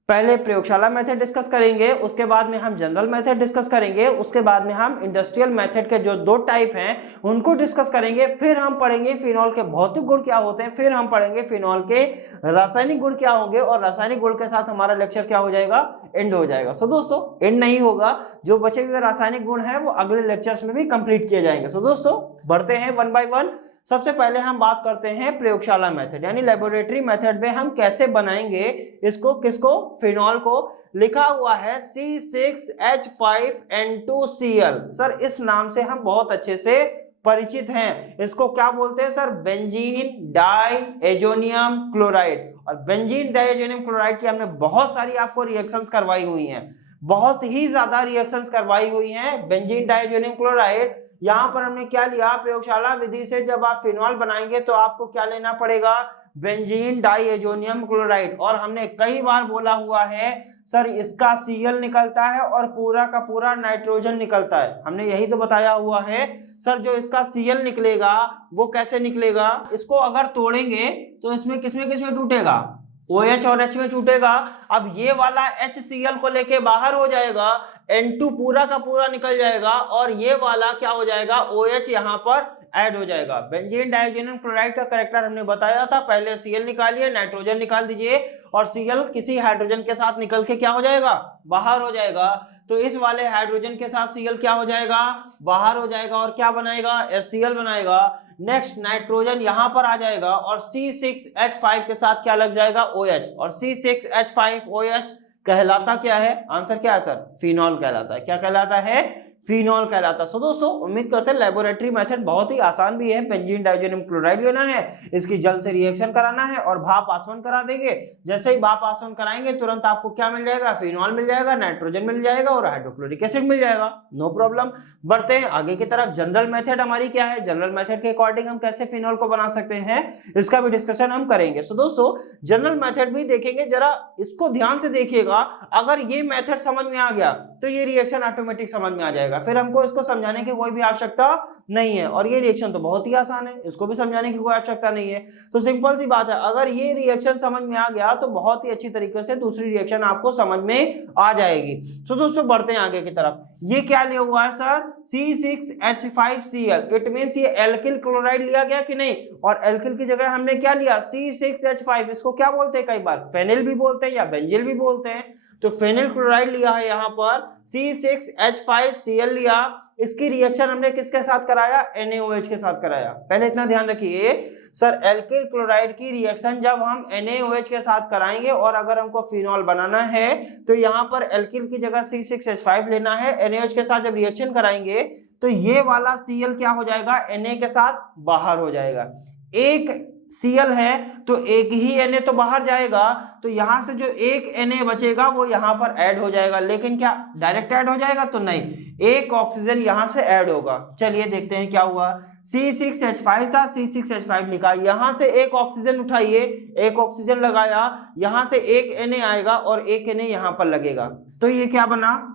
पहले प्रयोगशाला मेथड डिस्कस करेंगे, उसके बाद में हम जनरल मेथड डिस्कस करेंगे, उसके बाद में हम इंडस्ट्रियल मेथड के जो दो टाइप हैं उनको डिस्कस करेंगे, फिर हम पढ़ेंगे फिनॉल के भौतिक गुण क्या होते हैं, फिर हम पढ़ेंगे फिनॉल के रासायनिक गुण क्या होंगे, और रासायनिक गुण के साथ हमारा लेक्चर क्या हो जाएगा, एंड हो जाएगा। सो दोस्तों एंड नहीं होगा, जो बचे हुए रासायनिक गुण हैं वो अगले लेक्चर्स में भी कंप्लीट किए जाएंगे। सो दोस्तों बढ़ते हैं वन बाय वन। सबसे पहले हम बात करते हैं प्रयोगशाला मेथड, यानी लेबोरेटरी मेथड में हम कैसे बनाएंगे इसको, किसको, फिनॉल को। लिखा हुआ है C6H5N2Cl। सर इस नाम से हम बहुत अच्छे से परिचित हैं। इसको क्या बोलते हैं सर, बेंजीन डाइएजोनियम क्लोराइड। और बेंजीन डाइएजोनियम क्लोराइड की हमने बहुत सारी आपको रिएक्शंस करवाई हुई हैं, बहुत ही ज्यादा रिएक्शंस करवाई हुई हैं। बेंजीन डाइएजोनियम क्लोराइड यहाँ पर हमने क्या लिया, प्रयोगशाला विधि से जब आप फिनॉल बनाएंगे तो आपको क्या लेना पड़ेगा, बेंजीन डाइएजोनियम क्लोराइड। और हमने कई बार बोला हुआ है सर इसका Cl निकलता है और पूरा का पूरा नाइट्रोजन निकलता है। हमने यही तो बताया हुआ है सर, जो इसका Cl निकलेगा वो कैसे निकलेगा, इसको अगर तोड़ेंगे तो इसमें किसमें किसमें टूटेगा, OH और H में टूटेगा। अब ये वाला HCl को लेके बाहर हो जाएगा, N2 पूरा का पूरा निकल जाएगा, और ये वाला क्या हो जाएगा, OH यहाँ पर ऐड हो जाएगा। बेंजीन डाइएजोनियम क्लोराइड का कैरेक्टर हमने बताया था, पहले Cl निकालिए, नाइट्रोजन निकाल दीजिए, और Cl किसी हाइड्रोजन के साथ निकल के क्या हो जाएगा, बाहर हो जाएगा। तो इस वाले हाइड्रोजन के साथ Cl क्या हो जाएगा, बाहर हो जाएगा, और क्या बनाएगा, HCl बनाएगा। नेक्स्ट नाइट्रोजन यहां पर आ जाएगा, और C6H5 के साथ क्या लग जाएगा, OH, और C6H5OH कहलाता क्या है, आंसर क्या है सर, फिनॉल कहलाता है। क्या कहलाता है, फिनॉल कहलाता है। सो दोस्तों उम्मीद करते हैं लेबोरेटरी मेथड बहुत ही आसान भी है। बेंजीन डाइएजोनियम क्लोराइड लेना है, इसकी जल से रिएक्शन कराना है और भाप आसवन करा देंगे। जैसे ही भाप आसवन कराएंगे तुरंत आपको क्या मिल जाएगा, फिनॉल मिल जाएगा, नाइट्रोजन मिल जाएगा और हाइड्रोक्लोरिक एसिड मिल जाएगा, नो प्रॉब्लम। बढ़ते हैं आगे की तरफ। जनरल मेथड हमारी क्या है, जनरल मेथड के अकॉर्डिंग हम कैसे फिनॉल को बना सकते हैं इसका भी डिस्कशन हम करेंगे। सो दोस्तों जनरल मेथड भी देखेंगे, जरा इसको ध्यान से देखिएगा। अगर ये मेथड समझ में आ गया तो ये रिएक्शन ऑटोमेटिक समझ में आ जाएगा, फिर हमको इसको समझाने की कोई भी आवश्यकता नहीं है। और ये रिएक्शन तो बहुत ही आसान है, इसको भी समझाने की कोई आवश्यकता नहीं है। तो सिंपल सी बात है, अगर ये रिएक्शन समझ में आ गया तो बहुत ही अच्छी तरीके से दूसरी रिएक्शन आपको समझ में आ जाएगी। तो दोस्तों बढ़ते हैं आगे की तरफ। ये क्या लिया हुआ है सर, C6H5Cl। इट मींस ये एल्किल क्लोराइड लिया गया कि नहीं, और एल्किल की जगह हमने क्या लिया, C6H5। इसको क्या बोलते हैं, कई बार फेनिल भी बोलते हैं या बेंजिल भी बोलते हैं। तो फेनिल क्लोराइड लिया है यहाँ पर, C6H5Cl लिया, इसकी रिएक्शन हमने किसके साथ कराया, NaOH के साथ कराया। पहले इतना ध्यान रखिए सर, एल्किल क्लोराइड की रिएक्शन जब हम NaOH के साथ कराएंगे और अगर हमको फिनॉल बनाना है तो यहाँ पर एल्किल की जगह C6H5 लेना है, NaOH के साथ जब रिएक्शन कराएंगे तो ये वाला Cl क्या हो जाएगा, Na के साथ बाहर हो जाएगा। एक Cl है तो एक ही Na तो बाहर जाएगा, तो यहां से जो एक Na बचेगा वो यहां पर ऐड हो जाएगा, लेकिन क्या डायरेक्ट ऐड हो जाएगा, तो नहीं, एक ऑक्सीजन यहां से ऐड होगा। चलिए देखते हैं क्या हुआ। C6H5 था, C6H5 लिखा, यहां से एक ऑक्सीजन उठाइए, एक ऑक्सीजन लगाया, यहां से एक Na आएगा और एक Na यहां पर लगेगा, तो ये क्या बना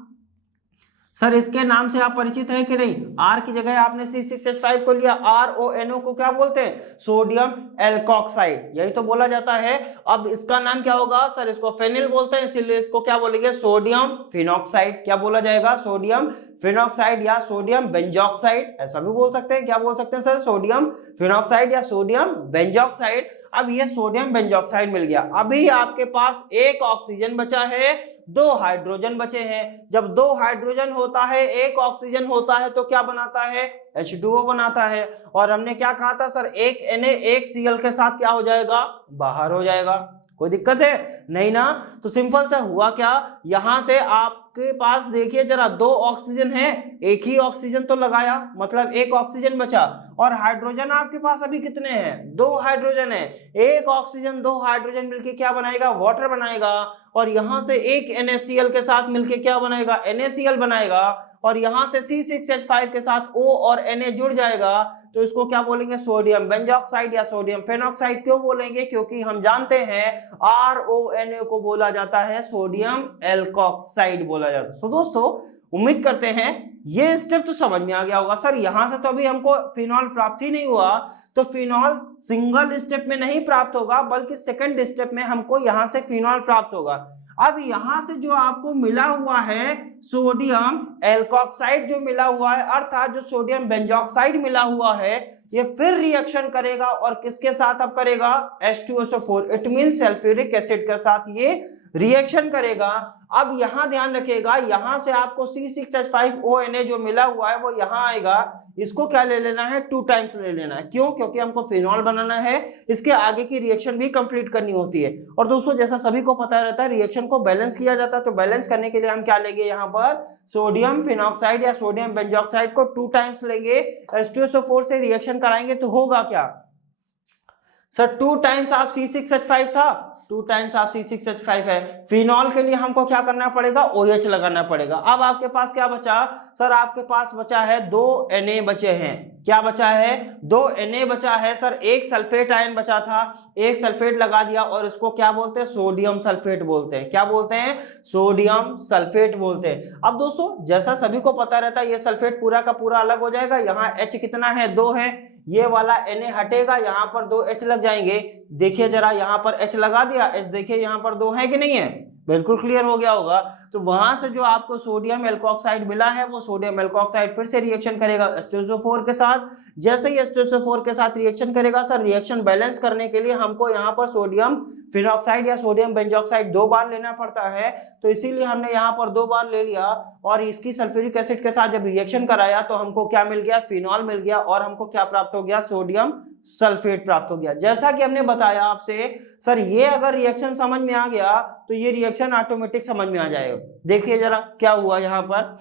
सर, इसके नाम से आप परिचित हैं कि नहीं, R की जगह आपने C6H5 को लिया, RONO को क्या बोलते हैं, सोडियम एल्कोक्साइड, यही तो बोला जाता है। अब इसका नाम क्या होगा सर, इसको फेनिल बोलते हैं, इसीलिए इसको क्या बोलेंगे, सोडियम फिनॉक्साइड। क्या बोला जाएगा, सोडियम फिनॉक्साइड या सोडियम बेंजॉक्साइड, ऐसा भी बोल सकते हैं। क्या बोल सकते हैं सर, सोडियम फिनॉक्साइड या सोडियम बेंजॉक्साइड। अब ये सोडियम बेंजॉक्साइड मिल गया, अभी आपके पास एक ऑक्सीजन बचा है, दो हाइड्रोजन बचे हैं। जब दो हाइड्रोजन होता है, एक ऑक्सीजन होता है, तो क्या बनाता है, H2O बनाता है। और हमने क्या कहा था सर, एक Na एक Cl के साथ क्या हो जाएगा, बाहर हो जाएगा। कोई दिक्कत है नहीं ना, तो सिंपल सा हुआ क्या, यहां से आपके पास देखिए जरा, दो ऑक्सीजन है, एक ही ऑक्सीजन तो लगाया, मतलब एक ऑक्सीजन बचा, और हाइड्रोजन आपके पास अभी कितने हैं, दो हाइड्रोजन है, एक ऑक्सीजन दो हाइड्रोजन मिलके क्या बनाएगा, वाटर बनाएगा, और यहां से एक NaCl के साथ मिलके क्या बनाएगा, NaCl बनाएगा, और यहां से C6H5 के साथ O और Na जुड़ जाएगा, तो इसको क्या बोलेंगे, सोडियम बेंजॉक्साइड या सोडियम फेनॉक्साइड। क्यों बोलेंगे, क्योंकि हम जानते हैं RONA को बोला जाता है सोडियम एल्कोक्साइड बोला जाता है। तो दोस्तों उम्मीद करते हैं ये स्टेप तो समझ में आ गया होगा। सर यहां से तो अभी हमको फिनॉल प्राप्त ही नहीं हुआ, तो फिनॉल सिंगल स्टेप में नहीं प्राप्त होगा, बल्कि सेकंड स्टेप में हमको यहां से फिनॉल प्राप्त होगा। अब यहां से जो आपको मिला हुआ है सोडियम एल्कोक्साइड जो मिला हुआ है, अर्थात जो सोडियम बेंजॉक्साइड मिला हुआ है, ये फिर रिएक्शन करेगा और किसके साथ अब करेगा, H2SO4, it mean sulphuric acid के साथ ये रिएक्शन करेगा। अब यहां ध्यान रखिएगा, यहां से आपको C6H5ONA जो मिला हुआ है वो यहां आएगा, इसको क्या ले लेना है, 2 टाइम्स ले लेना है। क्यों, क्योंकि हमको फिनॉल बनाना है, इसके आगे की रिएक्शन भी कंप्लीट करनी होती है। और दोस्तों जैसा सभी को पता रहता है, रिएक्शन को बैलेंस किया जाता है, तो बैलेंस करने के लिए हम क्या लेंगे, यहाँ पर सोडियम फिनॉक्साइड या सोडियम बेंजॉक्साइड को 2 टाइम्स लेंगे, H2SO4 से रिएक्शन कराएंगे तो होगा क्या सर, 2 टाइम्स ऑफ C6H5 था, 2 टाइम्स ऑफ C6H5 है। फिनॉल के लिए हमको क्या करना पड़ेगा, OH लगाना पड़ेगा। अब आपके पास क्या बचा सर, आपके पास बचा है 2 Na बचे हैं। क्या बचा है, 2 Na बचा है सर, एक सल्फेट आयन बचा था, एक सल्फेट लगा दिया और इसको क्या बोलते हैं, सोडियम सल्फेट बोलते हैं। क्या बोलते हैं, सोडियम सल्फेट बोलते हैं। अब दोस्तों जैसा सभी को पता रहता है, ये सल्फेट पूरा का पूरा अलग हो जाएगा, यहाँ H कितना है, 2 है, ये वाला Na हटेगा, यहाँ पर 2 H लग जाएंगे। देखिए जरा, यहाँ पर H लगा दिया, H देखिए यहाँ पर 2 है कि नहीं है, बिल्कुल क्लियर हो गया होगा। तो वहां से जो आपको सोडियम एल्कोक्साइड मिला है, वो सोडियम एल्कोक्साइड फिर से रिएक्शन करेगा H2SO4 के साथ। जैसे ही H2SO4 के साथ रिएक्शन करेगा सर, रिएक्शन बैलेंस करने के लिए हमको यहाँ पर सोडियम फिनॉक्साइड या सोडियम बेंजॉक्साइड 2 बार लेना पड़ता है, तो इसीलिए हमने यहाँ पर 2 बार ले लिया, और इसकी सल्फ्यूरिक एसिड के साथ जब रिएक्शन कराया तो हमको क्या मिल गया, फिनॉल मिल गया, और हमको क्या प्राप्त हो गया, सोडियम सल्फेट प्राप्त हो गया। जैसा कि हमने बताया आपसे सर, ये अगर रिएक्शन समझ में आ गया तो ये रिएक्शन ऑटोमेटिक समझ में आ जाएगा। देखिए जरा क्या हुआ, यहाँ पर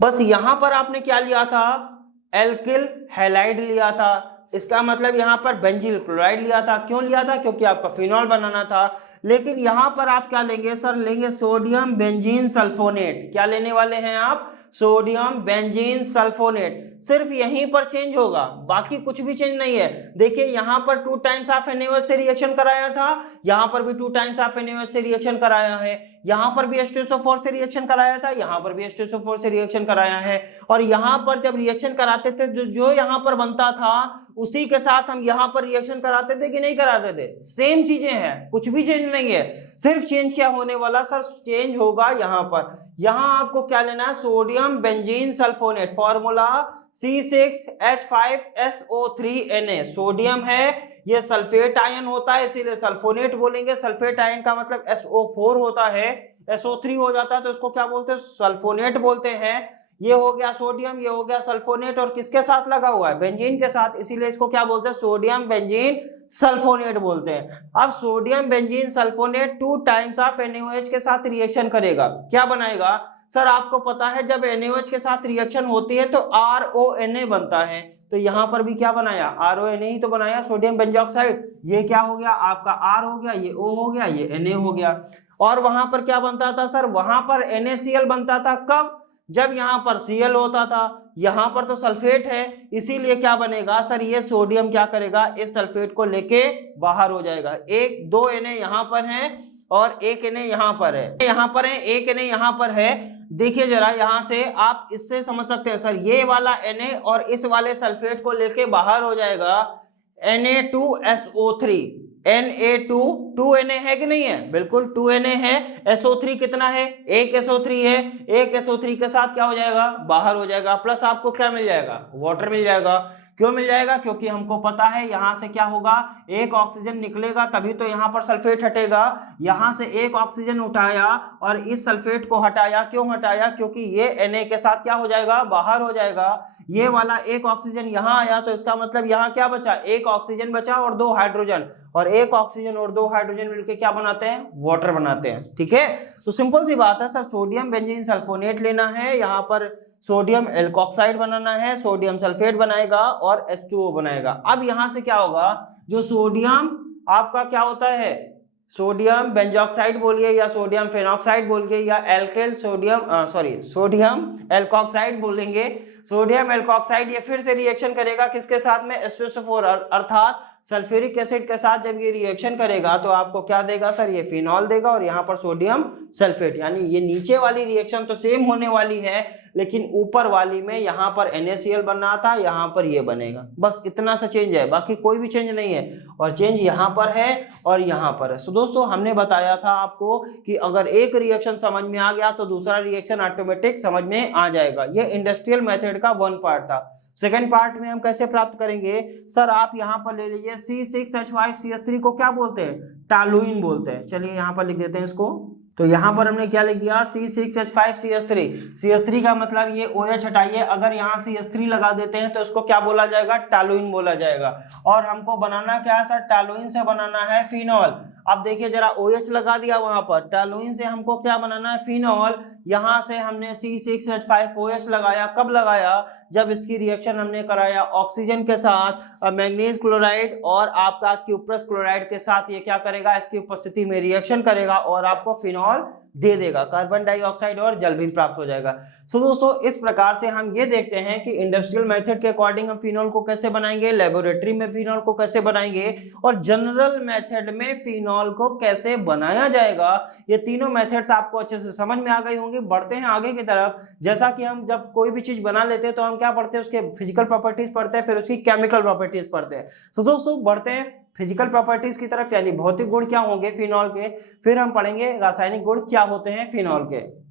बस यहाँ पर आपने क्या लिया था, एल्किल हैलाइड लिया था, इसका मतलब यहाँ पर बेंजील क्लोराइड लिया था। क्यों लिया था, क्योंकि आपका फिनॉल बनाना था। लेकिन यहाँ पर आप क्या लेंगे सर, लेंगे सोडियम बेंजीन सल्फोनेट। क्या लेने वाले हैं आप, सोडियम बेंजीन सल्फोनेट। सिर्फ यहीं पर चेंज होगा, बाकी कुछ भी चेंज नहीं है। देखिए यहाँ पर 2 टाइम्स ऑफ NaOH से रिएक्शन कराया था, यहाँ पर भी 2 टाइम्स ऑफ NaOH से रिएक्शन कराया है, यहाँ पर भी H2SO4 से रिएक्शन कराया था, यहाँ पर भी H2SO4 से रिएक्शन कराया है। और यहाँ पर जब रिएक्शन कराते थे, जो यहाँ पर बनता था उसी के साथ हम यहाँ पर रिएक्शन कराते थे कि नहीं कराते थे, सेम चीजें हैं, कुछ भी चेंज नहीं है। सिर्फ चेंज क्या होने वाला सर, चेंज होगा यहाँ पर। यहाँ आपको क्या लेना है, sodium benzene sulphonate, formula C6H5SO3Na sodium है, ये सल्फेट आयन होता है इसीलिए सल्फोनेट बोलेंगे। सल्फेट आयन का मतलब SO4 होता है, SO3 हो जाता है तो इसको क्या बोलते हैं, सल्फोनेट बोलते हैं। ये हो गया सोडियम, ये हो गया सल्फोनेट, और किसके साथ लगा हुआ है, बेंजीन के साथ, इसीलिए इसको क्या बोलते हैं, सोडियम बेंजीन सल्फोनेट बोलते हैं। अब sodium benzene sulphonate 2 times of NaOH के साथ रिएक्शन करेगा, क्या बनाएगा सर, आपको पता है जब NaOH के साथ रिएक्शन होती है तो RONA बनता है, तो यहां पर भी क्या बनाया, RONA ही तो बनाया, सोडियम बेंजोक्साइड। ये क्या हो गया आपका R हो गया, ये O हो गया, ये Na हो गया। और वहां पर क्या बनता था सर, वहां पर NaCl बनता था, कब, जब यहां पर Cl होता था, यहां पर तो सल्फेट है, इसीलिए क्या बनेगा सर, ये सोडियम क्या करेगा, इस सल्फेट को लेके बाहर हो जाएगा। एक 2 Na यहां पर है और एक Na यहां पर है, यहां पर है, एक Na यहां पर है। देखिए जरा यहां से आप इससे समझ सकते हैं सर, ये वाला Na और इस वाले सल्फेट को लेके बाहर हो जाएगा Na2SO3, Na2 2Na है कि नहीं है, बिल्कुल 2Na है। SO3 कितना है, एक SO3 है, एक SO3 के साथ क्या हो जाएगा, बाहर हो जाएगा, प्लस आपको क्या मिल जाएगा, वाटर मिल जाएगा। क्यों मिल जाएगा, क्योंकि हमको पता है यहां से क्या होगा, एक ऑक्सीजन निकलेगा तभी तो यहां पर सल्फेट हटेगा। यहां से एक ऑक्सीजन उठाया और इस सल्फेट को हटाया, क्यों हटाया, क्योंकि ये Na के साथ क्या हो जाएगा, बाहर हो जाएगा। ये वाला एक ऑक्सीजन यहां आया तो इसका मतलब यहां क्या बचा, एक ऑक्सीजन बचा और 2 हाइड्रोजन, और एक ऑक्सीजन और 2 हाइड्रोजन मिलकर क्या बनाते हैं, वाटर बनाते हैं। ठीक है, तो सिंपल सी बात है सर, सोडियम बेंजीन सल्फोनेट लेना है, यहाँ पर सोडियम एल्कोक्साइड बनाना है, सोडियम सल्फेट बनाएगा और H2O बनाएगा। अब यहां से क्या होगा, जो सोडियम आपका क्या होता है, सोडियम बेंजोक्साइड बोलिए या सोडियम फेनॉक्साइड बोलिए या एल्केल सोडियम एल्कोक्साइड बोलेंगे। सोडियम एल्कोक्साइड ये फिर से रिएक्शन करेगा किसके साथ में, H2SO4 अर्थात सल्फ्यूरिक एसिड के साथ जब ये रिएक्शन करेगा तो आपको क्या देगा सर, ये फिनॉल देगा और यहाँ पर सोडियम सल्फेट। यानी ये नीचे वाली रिएक्शन तो सेम होने वाली है, लेकिन ऊपर वाली में यहाँ पर NaCl बनना था, यहाँ पर ये बनेगा, बस इतना सा चेंज है, बाकी कोई भी चेंज नहीं है। और चेंज यहाँ पर है और यहाँ पर है। सो दोस्तों हमने बताया था आपको कि अगर एक रिएक्शन समझ में आ गया तो दूसरा रिएक्शन ऑटोमेटिक समझ में आ जाएगा। ये इंडस्ट्रियल मेथड का 1 पार्ट था। सेकेंड पार्ट में हम कैसे प्राप्त करेंगे सर, आप यहाँ पर ले लीजिए C6H5CH3 को क्या बोलते हैं, टॉलुइन बोलते हैं। चलिए यहाँ पर लिख देते हैं इसको, तो यहाँ पर हमने क्या लिख दिया, C6H5CH3, CH3 का मतलब ये OH हटाइए, अगर यहाँ CH3 लगा देते हैं तो इसको क्या बोला जाएगा, टॉलुइन बोला जाएगा। और हमको बनाना क्या है सर, टॉलुइन से बनाना है फिनॉल। अब देखिए जरा OH लगा दिया वहां पर, टॉलुइन से हमको क्या बनाना है, फिनॉल। यहां से हमने C6H5OH लगाया, कब लगाया, जब इसकी रिएक्शन हमने कराया ऑक्सीजन के साथ, मैंगनीज क्लोराइड और आपका क्यूप्रस क्लोराइड के साथ। ये क्या करेगा, इसकी उपस्थिति में रिएक्शन करेगा और आपको फिनॉल दे देगा, कार्बन डाइऑक्साइड और जल भी प्राप्त हो जाएगा। सो दोस्तों इस प्रकार से हम ये देखते हैं कि इंडस्ट्रियल मेथड के अकॉर्डिंग हम फिनॉल को कैसे बनाएंगे, लेबोरेटरी में फिनॉल को कैसे बनाएंगे और जनरल मेथड में फिनॉल को कैसे बनाया जाएगा। ये तीनों मेथड्स आपको अच्छे से समझ में आ गई होंगी। बढ़ते हैं आगे की तरफ। जैसा कि हम जब कोई भी चीज बना लेते हैं तो हम क्या पढ़ते हैं, उसके फिजिकल प्रॉपर्टीज पढ़ते हैं, फिर उसकी केमिकल प्रॉपर्टीज पढ़ते हैं। तो दोस्तों बढ़ते हैं फिजिकल प्रॉपर्टीज की तरफ, यानी भौतिक गुण क्या होंगे फिनॉल के, फिर हम पढ़ेंगे रासायनिक गुण क्या होते हैं फिनॉल के।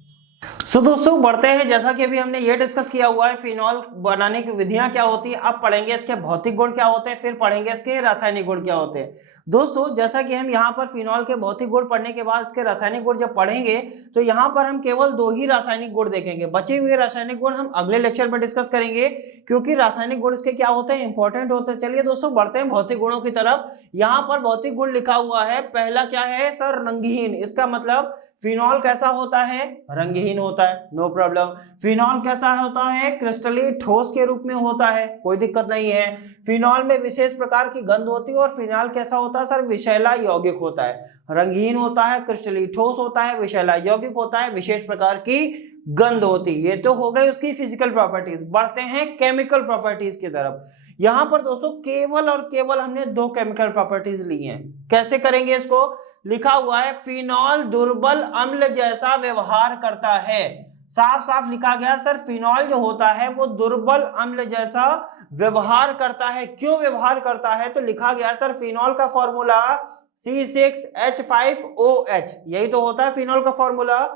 सो दोस्तों बढ़ते हैं, जैसा कि अभी हमने ये डिस्कस किया हुआ है फिनॉल बनाने की विधियां क्या होती है, अब पढ़ेंगे इसके भौतिक गुण क्या होते हैं, फिर पढ़ेंगे इसके रासायनिक गुण क्या होते हैं। दोस्तों जैसा कि हम यहाँ पर फिनॉल के भौतिक गुण पढ़ने के बाद इसके रासायनिक गुण जब पढ़ेंगे तो यहाँ पर हम केवल 2 ही रासायनिक गुण देखेंगे, बचे हुए रासायनिक गुण हम अगले लेक्चर में डिस्कस करेंगे, क्योंकि रासायनिक गुण इसके क्या होते हैं, इंपॉर्टेंट होते हैं। चलिए दोस्तों बढ़ते हैं भौतिक गुणों की तरफ। यहाँ पर भौतिक गुण लिखा हुआ है, पहला क्या है सर, रंगहीन। इसका मतलब फिनॉल कैसा होता है, रंगहीन होता है, नो प्रॉब्लम। फिनॉल कैसा होता है, क्रिस्टली ठोस के रूप में होता है, कोई दिक्कत नहीं है। फिनॉल में विशेष प्रकार की गंध होती है और फिनॉल कैसा होता है सर, विषैला यौगिक होता है। रंगहीन होता है, क्रिस्टली ठोस होता है, विषैला यौगिक होता है, विशेष प्रकार की गंध होती है। ये तो हो गई उसकी फिजिकल प्रॉपर्टीज। बढ़ते हैं केमिकल प्रॉपर्टीज की तरफ। यहाँ पर दोस्तों केवल और केवल हमने 2 केमिकल प्रॉपर्टीज ली हैं। कैसे करेंगे इसको, लिखा हुआ है फिनॉल दुर्बल अम्ल जैसा व्यवहार करता है। साफ साफ लिखा गया सर, फिनॉल जो होता है वो दुर्बल अम्ल जैसा व्यवहार करता है। क्यों व्यवहार करता है, तो लिखा गया सर फिनॉल का फॉर्मूला C6H5OH, यही तो होता है फिनॉल का फॉर्मूला।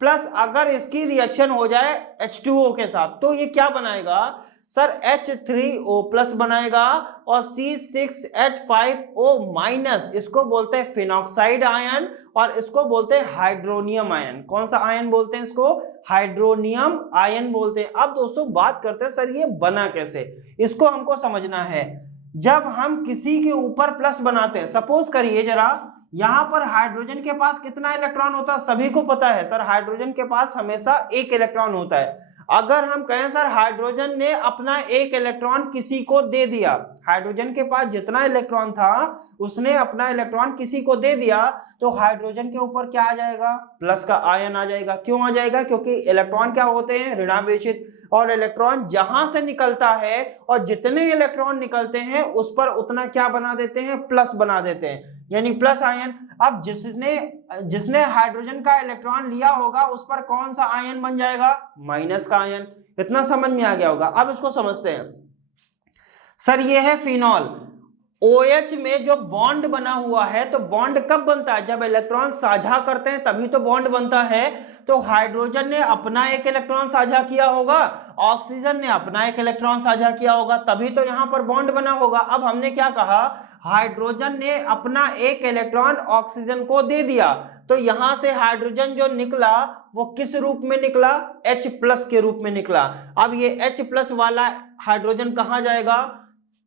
प्लस अगर इसकी रिएक्शन हो जाए H2O के साथ तो ये क्या बनाएगा, सर H3O+ बनाएगा और C6H5O-, इसको बोलते हैं फिनॉक्साइड आयन और इसको बोलते हैं हाइड्रोनियम आयन। कौन सा आयन बोलते हैं इसको? हाइड्रोनियम आयन बोलते हैं। अब दोस्तों बात करते हैं सर ये बना कैसे, इसको हमको समझना है। जब हम किसी के ऊपर प्लस बनाते हैं, सपोज करिए जरा, यहां पर हाइड्रोजन के पास कितना इलेक्ट्रॉन होता है? सभी को पता है सर, हाइड्रोजन के पास हमेशा एक इलेक्ट्रॉन होता है। अगर हम कहें सर हाइड्रोजन ने अपना एक इलेक्ट्रॉन किसी को दे दिया, हाइड्रोजन के पास जितना इलेक्ट्रॉन था उसने अपना इलेक्ट्रॉन किसी को दे दिया, तो हाइड्रोजन के ऊपर क्या आ जाएगा? प्लस का आयन आ जाएगा। क्यों आ जाएगा? क्योंकि इलेक्ट्रॉन क्या होते हैं? ऋणावेशित, और इलेक्ट्रॉन जहां से निकलता है और जितने इलेक्ट्रॉन निकलते हैं उस पर उतना क्या बना देते हैं? प्लस बना देते हैं, यानी प्लस आयन। अब जिसने हाइड्रोजन का इलेक्ट्रॉन लिया होगा उस पर कौन सा आयन बन जाएगा? माइनस का आयन। इतना समझ में आ गया होगा। अब इसको समझते हैं। सर ये है फिनॉल, OH में जो बॉन्ड बना हुआ है, तो बॉन्ड कब बनता है? जब इलेक्ट्रॉन साझा करते हैं तभी तो बॉन्ड बनता है। तो हाइड्रोजन ने अपना एक इलेक्ट्रॉन साझा किया होगा, ऑक्सीजन ने अपना एक इलेक्ट्रॉन साझा किया होगा, तभी तो यहां पर बॉन्ड बना होगा। अब हमने क्या कहा? हाइड्रोजन ने अपना एक इलेक्ट्रॉन ऑक्सीजन को दे दिया, तो यहां से हाइड्रोजन जो निकला वो किस रूप में निकला? H+ के रूप में निकला। अब ये H+ वाला हाइड्रोजन कहां जाएगा?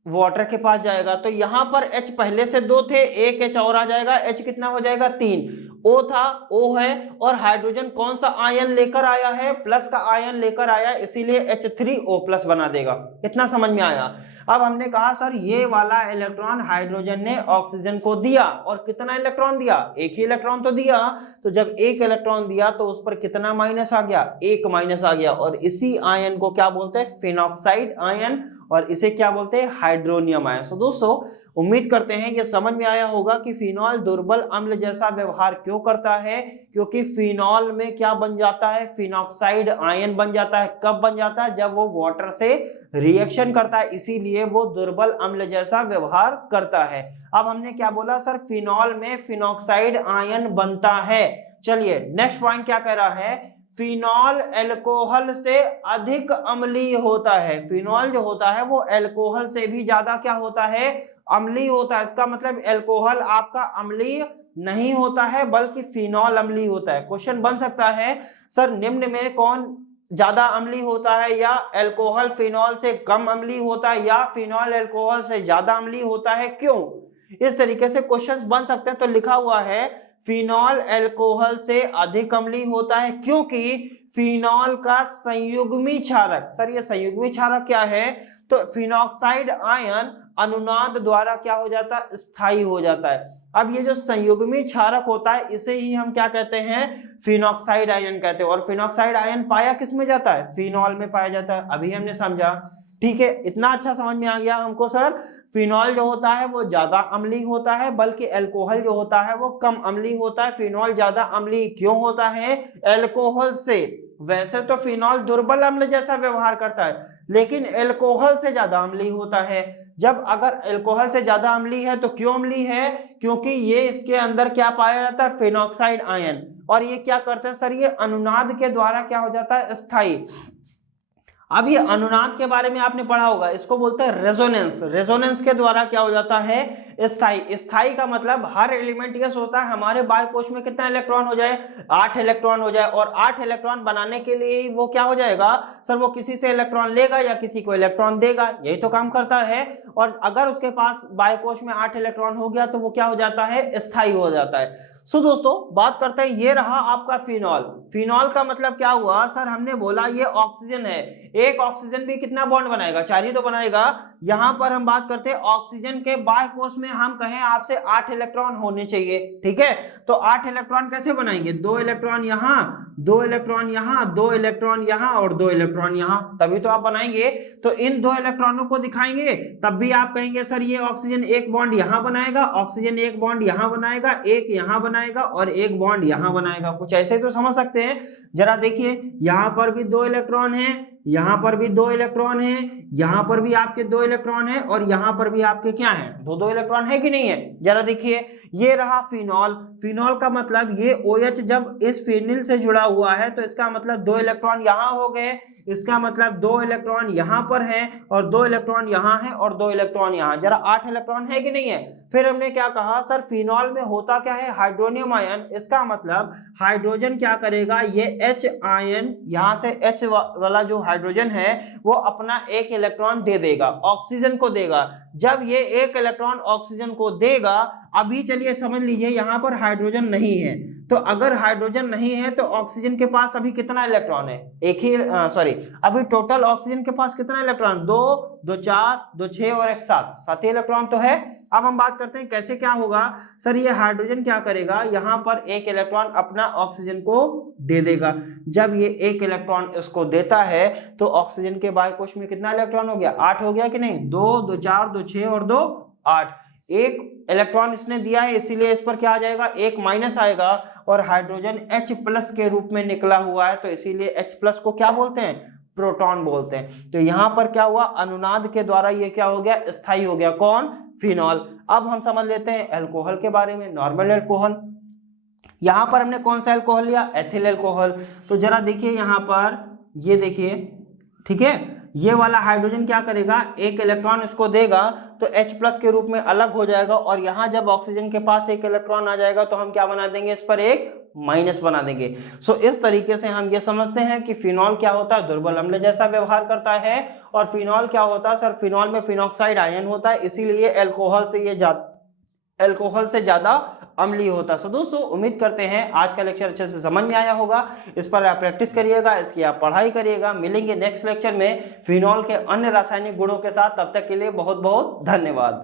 वाटर के पास जाएगा। तो यहां पर H पहले से 2 थे, एक H और आ जाएगा, H कितना हो जाएगा? 3। O था, O है, और हाइड्रोजन कौन सा आयन लेकर आया है? प्लस का आयन लेकर आया, इसीलिए H3O+ बना देगा। इतना समझ में आया। अब हमने कहा सर ये वाला इलेक्ट्रॉन हाइड्रोजन ने ऑक्सीजन को दिया, और कितना इलेक्ट्रॉन दिया? एक ही इलेक्ट्रॉन तो दिया। तो जब एक इलेक्ट्रॉन दिया तो उस पर कितना माइनस आ गया? एक माइनस आ गया, और इसी आयन को क्या बोलते हैं? फिनॉक्साइड आयन, और इसे क्या बोलते हैं? Hydronium ion. तो दोस्तों उम्मीद करते हैं ये समझ में आया होगा कि फिनॉल दुर्बल अम्ल जैसा व्यवहार क्यों करता है, क्योंकि फिनॉल में क्या बन जाता है? फिनॉक्साइड आयन बन जाता है। कब बन जाता है? जब वो वाटर से रिएक्शन करता है, इसीलिए वो दुर्बल अम्ल जैसा व्यवहार करता है। अब हमने क्या बोला सर? फिनॉल में फिनॉक्साइड आयन बनता है। चलिए नेक्स्ट पॉइंट क्या कह रहा है? फिनॉल अल्कोहल से अधिक अम्लीय होता है। फिनॉल जो होता है वो अल्कोहल से भी ज्यादा क्या होता है? अम्लीय होता है। इसका मतलब अल्कोहल आपका अम्लीय नहीं होता है, बल्कि फिनॉल अम्लीय होता है। क्वेश्चन बन सकता है सर निम्न में कौन ज्यादा अम्लीय होता है? या अल्कोहल फिनॉल से कम अम्लीय होता है, या फिनॉल अल्कोहल से ज्यादा अम्लीय होता है? क्यों? इस तरीके से क्वेश्चंस बन सकते हैं। तो लिखा हुआ है फिनॉल अल्कोहल से अधिक अम्लीय होता है क्योंकि फिनॉल का संयुग्मी क्षारक, सर ये संयुग्मी क्षारक क्या है? तो फिनॉक्साइड आयन अनुनाद द्वारा क्या हो जाता है? स्थायी हो जाता है। अब ये जो संयुग्मी क्षारक होता है इसे ही हम क्या कहते हैं? फिनॉक्साइड आयन कहते हैं। और फिनॉक्साइड आयन पाया किस में जाता है? फिनॉल में पाया जाता है। अभी हमने समझा, ठीक है? इतना अच्छा समझ में आ गया हमको सर। फिनॉल जो होता है वो ज्यादा अम्लीय होता है, बल्कि अल्कोहल जो होता है वो कम अम्लीय होता है। फिनॉल ज्यादा अम्लीय क्यों होता है? अल्कोहल से। वैसे तो फिनॉल दुर्बल अम्ल जैसा व्यवहार करता है, लेकिन अल्कोहल से ज्यादा अम्लीय होता है। जब अगर अल्कोहल से ज्यादा अम्लीय है तो क्यों अम्लीय है? क्योंकि ये इसके अंदर क्या पाया जाता है? Phenoxide ion. और ये क्या करते हैं सर? ये अनुनाद के द्वारा क्या हो जाता है? स्थायी। अब ये अनुनाद के बारे में आपने पढ़ा होगा, इसको बोलते हैं रेजोनेंस। रेजोनेंस के द्वारा क्या हो जाता है? स्थायी। स्थायी का मतलब हर एलिमेंट ये सोचता है हमारे बाह्य कोश में कितना इलेक्ट्रॉन हो जाए? 8 इलेक्ट्रॉन हो जाए। और 8 इलेक्ट्रॉन बनाने के लिए वो क्या हो जाएगा सर? वो किसी से इलेक्ट्रॉन लेगा या किसी को इलेक्ट्रॉन देगा, यही तो काम करता है। और अगर उसके पास बाह्य कोश में 8 इलेक्ट्रॉन हो गया तो वो क्या हो जाता है? स्थायी हो जाता है। सो दोस्तों बात करते हैं, ये रहा आपका फिनॉल। फिनॉल का मतलब क्या हुआ सर? हमने बोला ये ऑक्सीजन है, एक ऑक्सीजन भी कितना बॉन्ड बनाएगा? 4 ही तो बनाएगा। यहां पर हम बात करते हैं ऑक्सीजन के बाह्य कोश में हम कहें आपसे 8 इलेक्ट्रॉन होने चाहिए, ठीक है? तो 8 इलेक्ट्रॉन कैसे बनाएंगे? 2 इलेक्ट्रॉन यहां, 2 इलेक्ट्रॉन यहां, 2 इलेक्ट्रॉन यहां और 2 इलेक्ट्रॉन यहां, तभी तो आप बनाएंगे। तो इन 2 इलेक्ट्रॉनों को दिखाएंगे तब भी आप कहेंगे सर ये ऑक्सीजन एक बॉन्ड यहां बनाएगा, ऑक्सीजन एक बॉन्ड यहां बनाएगा, एक यहां बनाएगा और एक बॉन्ड यहां बनाएगा। कुछ ऐसे तो समझ सकते हैं। जरा देखिए यहां पर भी 2 इलेक्ट्रॉन है, यहां पर भी 2 इलेक्ट्रॉन है, यहां पर भी आपके 2 इलेक्ट्रॉन है, और यहां पर भी आपके क्या है? 2 इलेक्ट्रॉन है कि नहीं है? जरा देखिए ये रहा फिनॉल। फिनॉल का मतलब ये OH जब इस फिनिल से जुड़ा हुआ है तो इसका मतलब 2 इलेक्ट्रॉन यहां हो गए, इसका मतलब 2 इलेक्ट्रॉन यहाँ पर हैं और 2 इलेक्ट्रॉन यहाँ हैं और 2 इलेक्ट्रॉन यहाँ, जरा 8 इलेक्ट्रॉन है कि नहीं है। फिर हमने क्या कहा सर, फिनॉल में होता क्या है, हाइड्रोनियम आयन। इसका मतलब हाइड्रोजन क्या करेगा, ये H आयन, यहाँ से H वाला जो हाइड्रोजन है वो अपना एक इलेक्ट्रॉन दे देगा, ऑक्सीजन को देगा। जब ये एक इलेक्ट्रॉन ऑक्सीजन को देगा, अभी चलिए समझ लीजिए यहाँ पर हाइड्रोजन नहीं है, तो अगर हाइड्रोजन नहीं है तो ऑक्सीजन के पास अभी कितना इलेक्ट्रॉन है, एक ही अभी टोटल ऑक्सीजन के पास कितना इलेक्ट्रॉन, 2 2 4 2 6 और एक 7 ही इलेक्ट्रॉन तो है। अब हम बात करते हैं कैसे क्या होगा सर, ये हाइड्रोजन क्या करेगा, यहाँ पर एक इलेक्ट्रॉन अपना ऑक्सीजन को दे देगा। जब ये एक इलेक्ट्रॉन इसको देता है तो ऑक्सीजन के बाय कोश में कितना इलेक्ट्रॉन हो गया, 8 हो गया कि नहीं, 2 2 4 2 6 और 2 8। एक इलेक्ट्रॉन इसने दिया है इसीलिए इस पर क्या आ जाएगा, एक माइनस आएगा, और हाइड्रोजन H+ के रूप में निकला हुआ है तो इसीलिए H+ को क्या बोलते हैं, प्रोटॉन बोलते हैं। तो यहां पर क्या हुआ, अनुनाद के द्वारा ये क्या हो गया, स्थायी हो गया, कौन, फिनॉल। अब हम समझ लेते हैं अल्कोहल के बारे में, नॉर्मल अल्कोहल। यहां पर हमने कौन सा अल्कोहल लिया, एथिल अल्कोहल। तो जरा देखिए यहां पर, ये देखिए, ठीक है, ये वाला हाइड्रोजन क्या करेगा, एक इलेक्ट्रॉन इसको देगा तो H+ के रूप में अलग हो जाएगा, और यहां जब ऑक्सीजन के पास एक इलेक्ट्रॉन आ जाएगा तो हम क्या बना देंगे, इस पर एक माइनस बना देंगे। इस तरीके से हम ये समझते हैं कि फिनॉल क्या होता है, दुर्बल अम्ल जैसा व्यवहार करता है, और फिनॉल क्या होता है सर, फिनॉल में फिनॉक्साइड आयन होता है, इसीलिए अल्कोहल से ज्यादा अम्लीय होता है। दोस्तों उम्मीद करते हैं आज का लेक्चर अच्छे से समझ में आया होगा, इस पर आप प्रैक्टिस करिएगा, इसकी आप पढ़ाई करिएगा। मिलेंगे नेक्स्ट लेक्चर में फिनॉल के अन्य रासायनिक गुणों के साथ, तब तक के लिए बहुत बहुत धन्यवाद।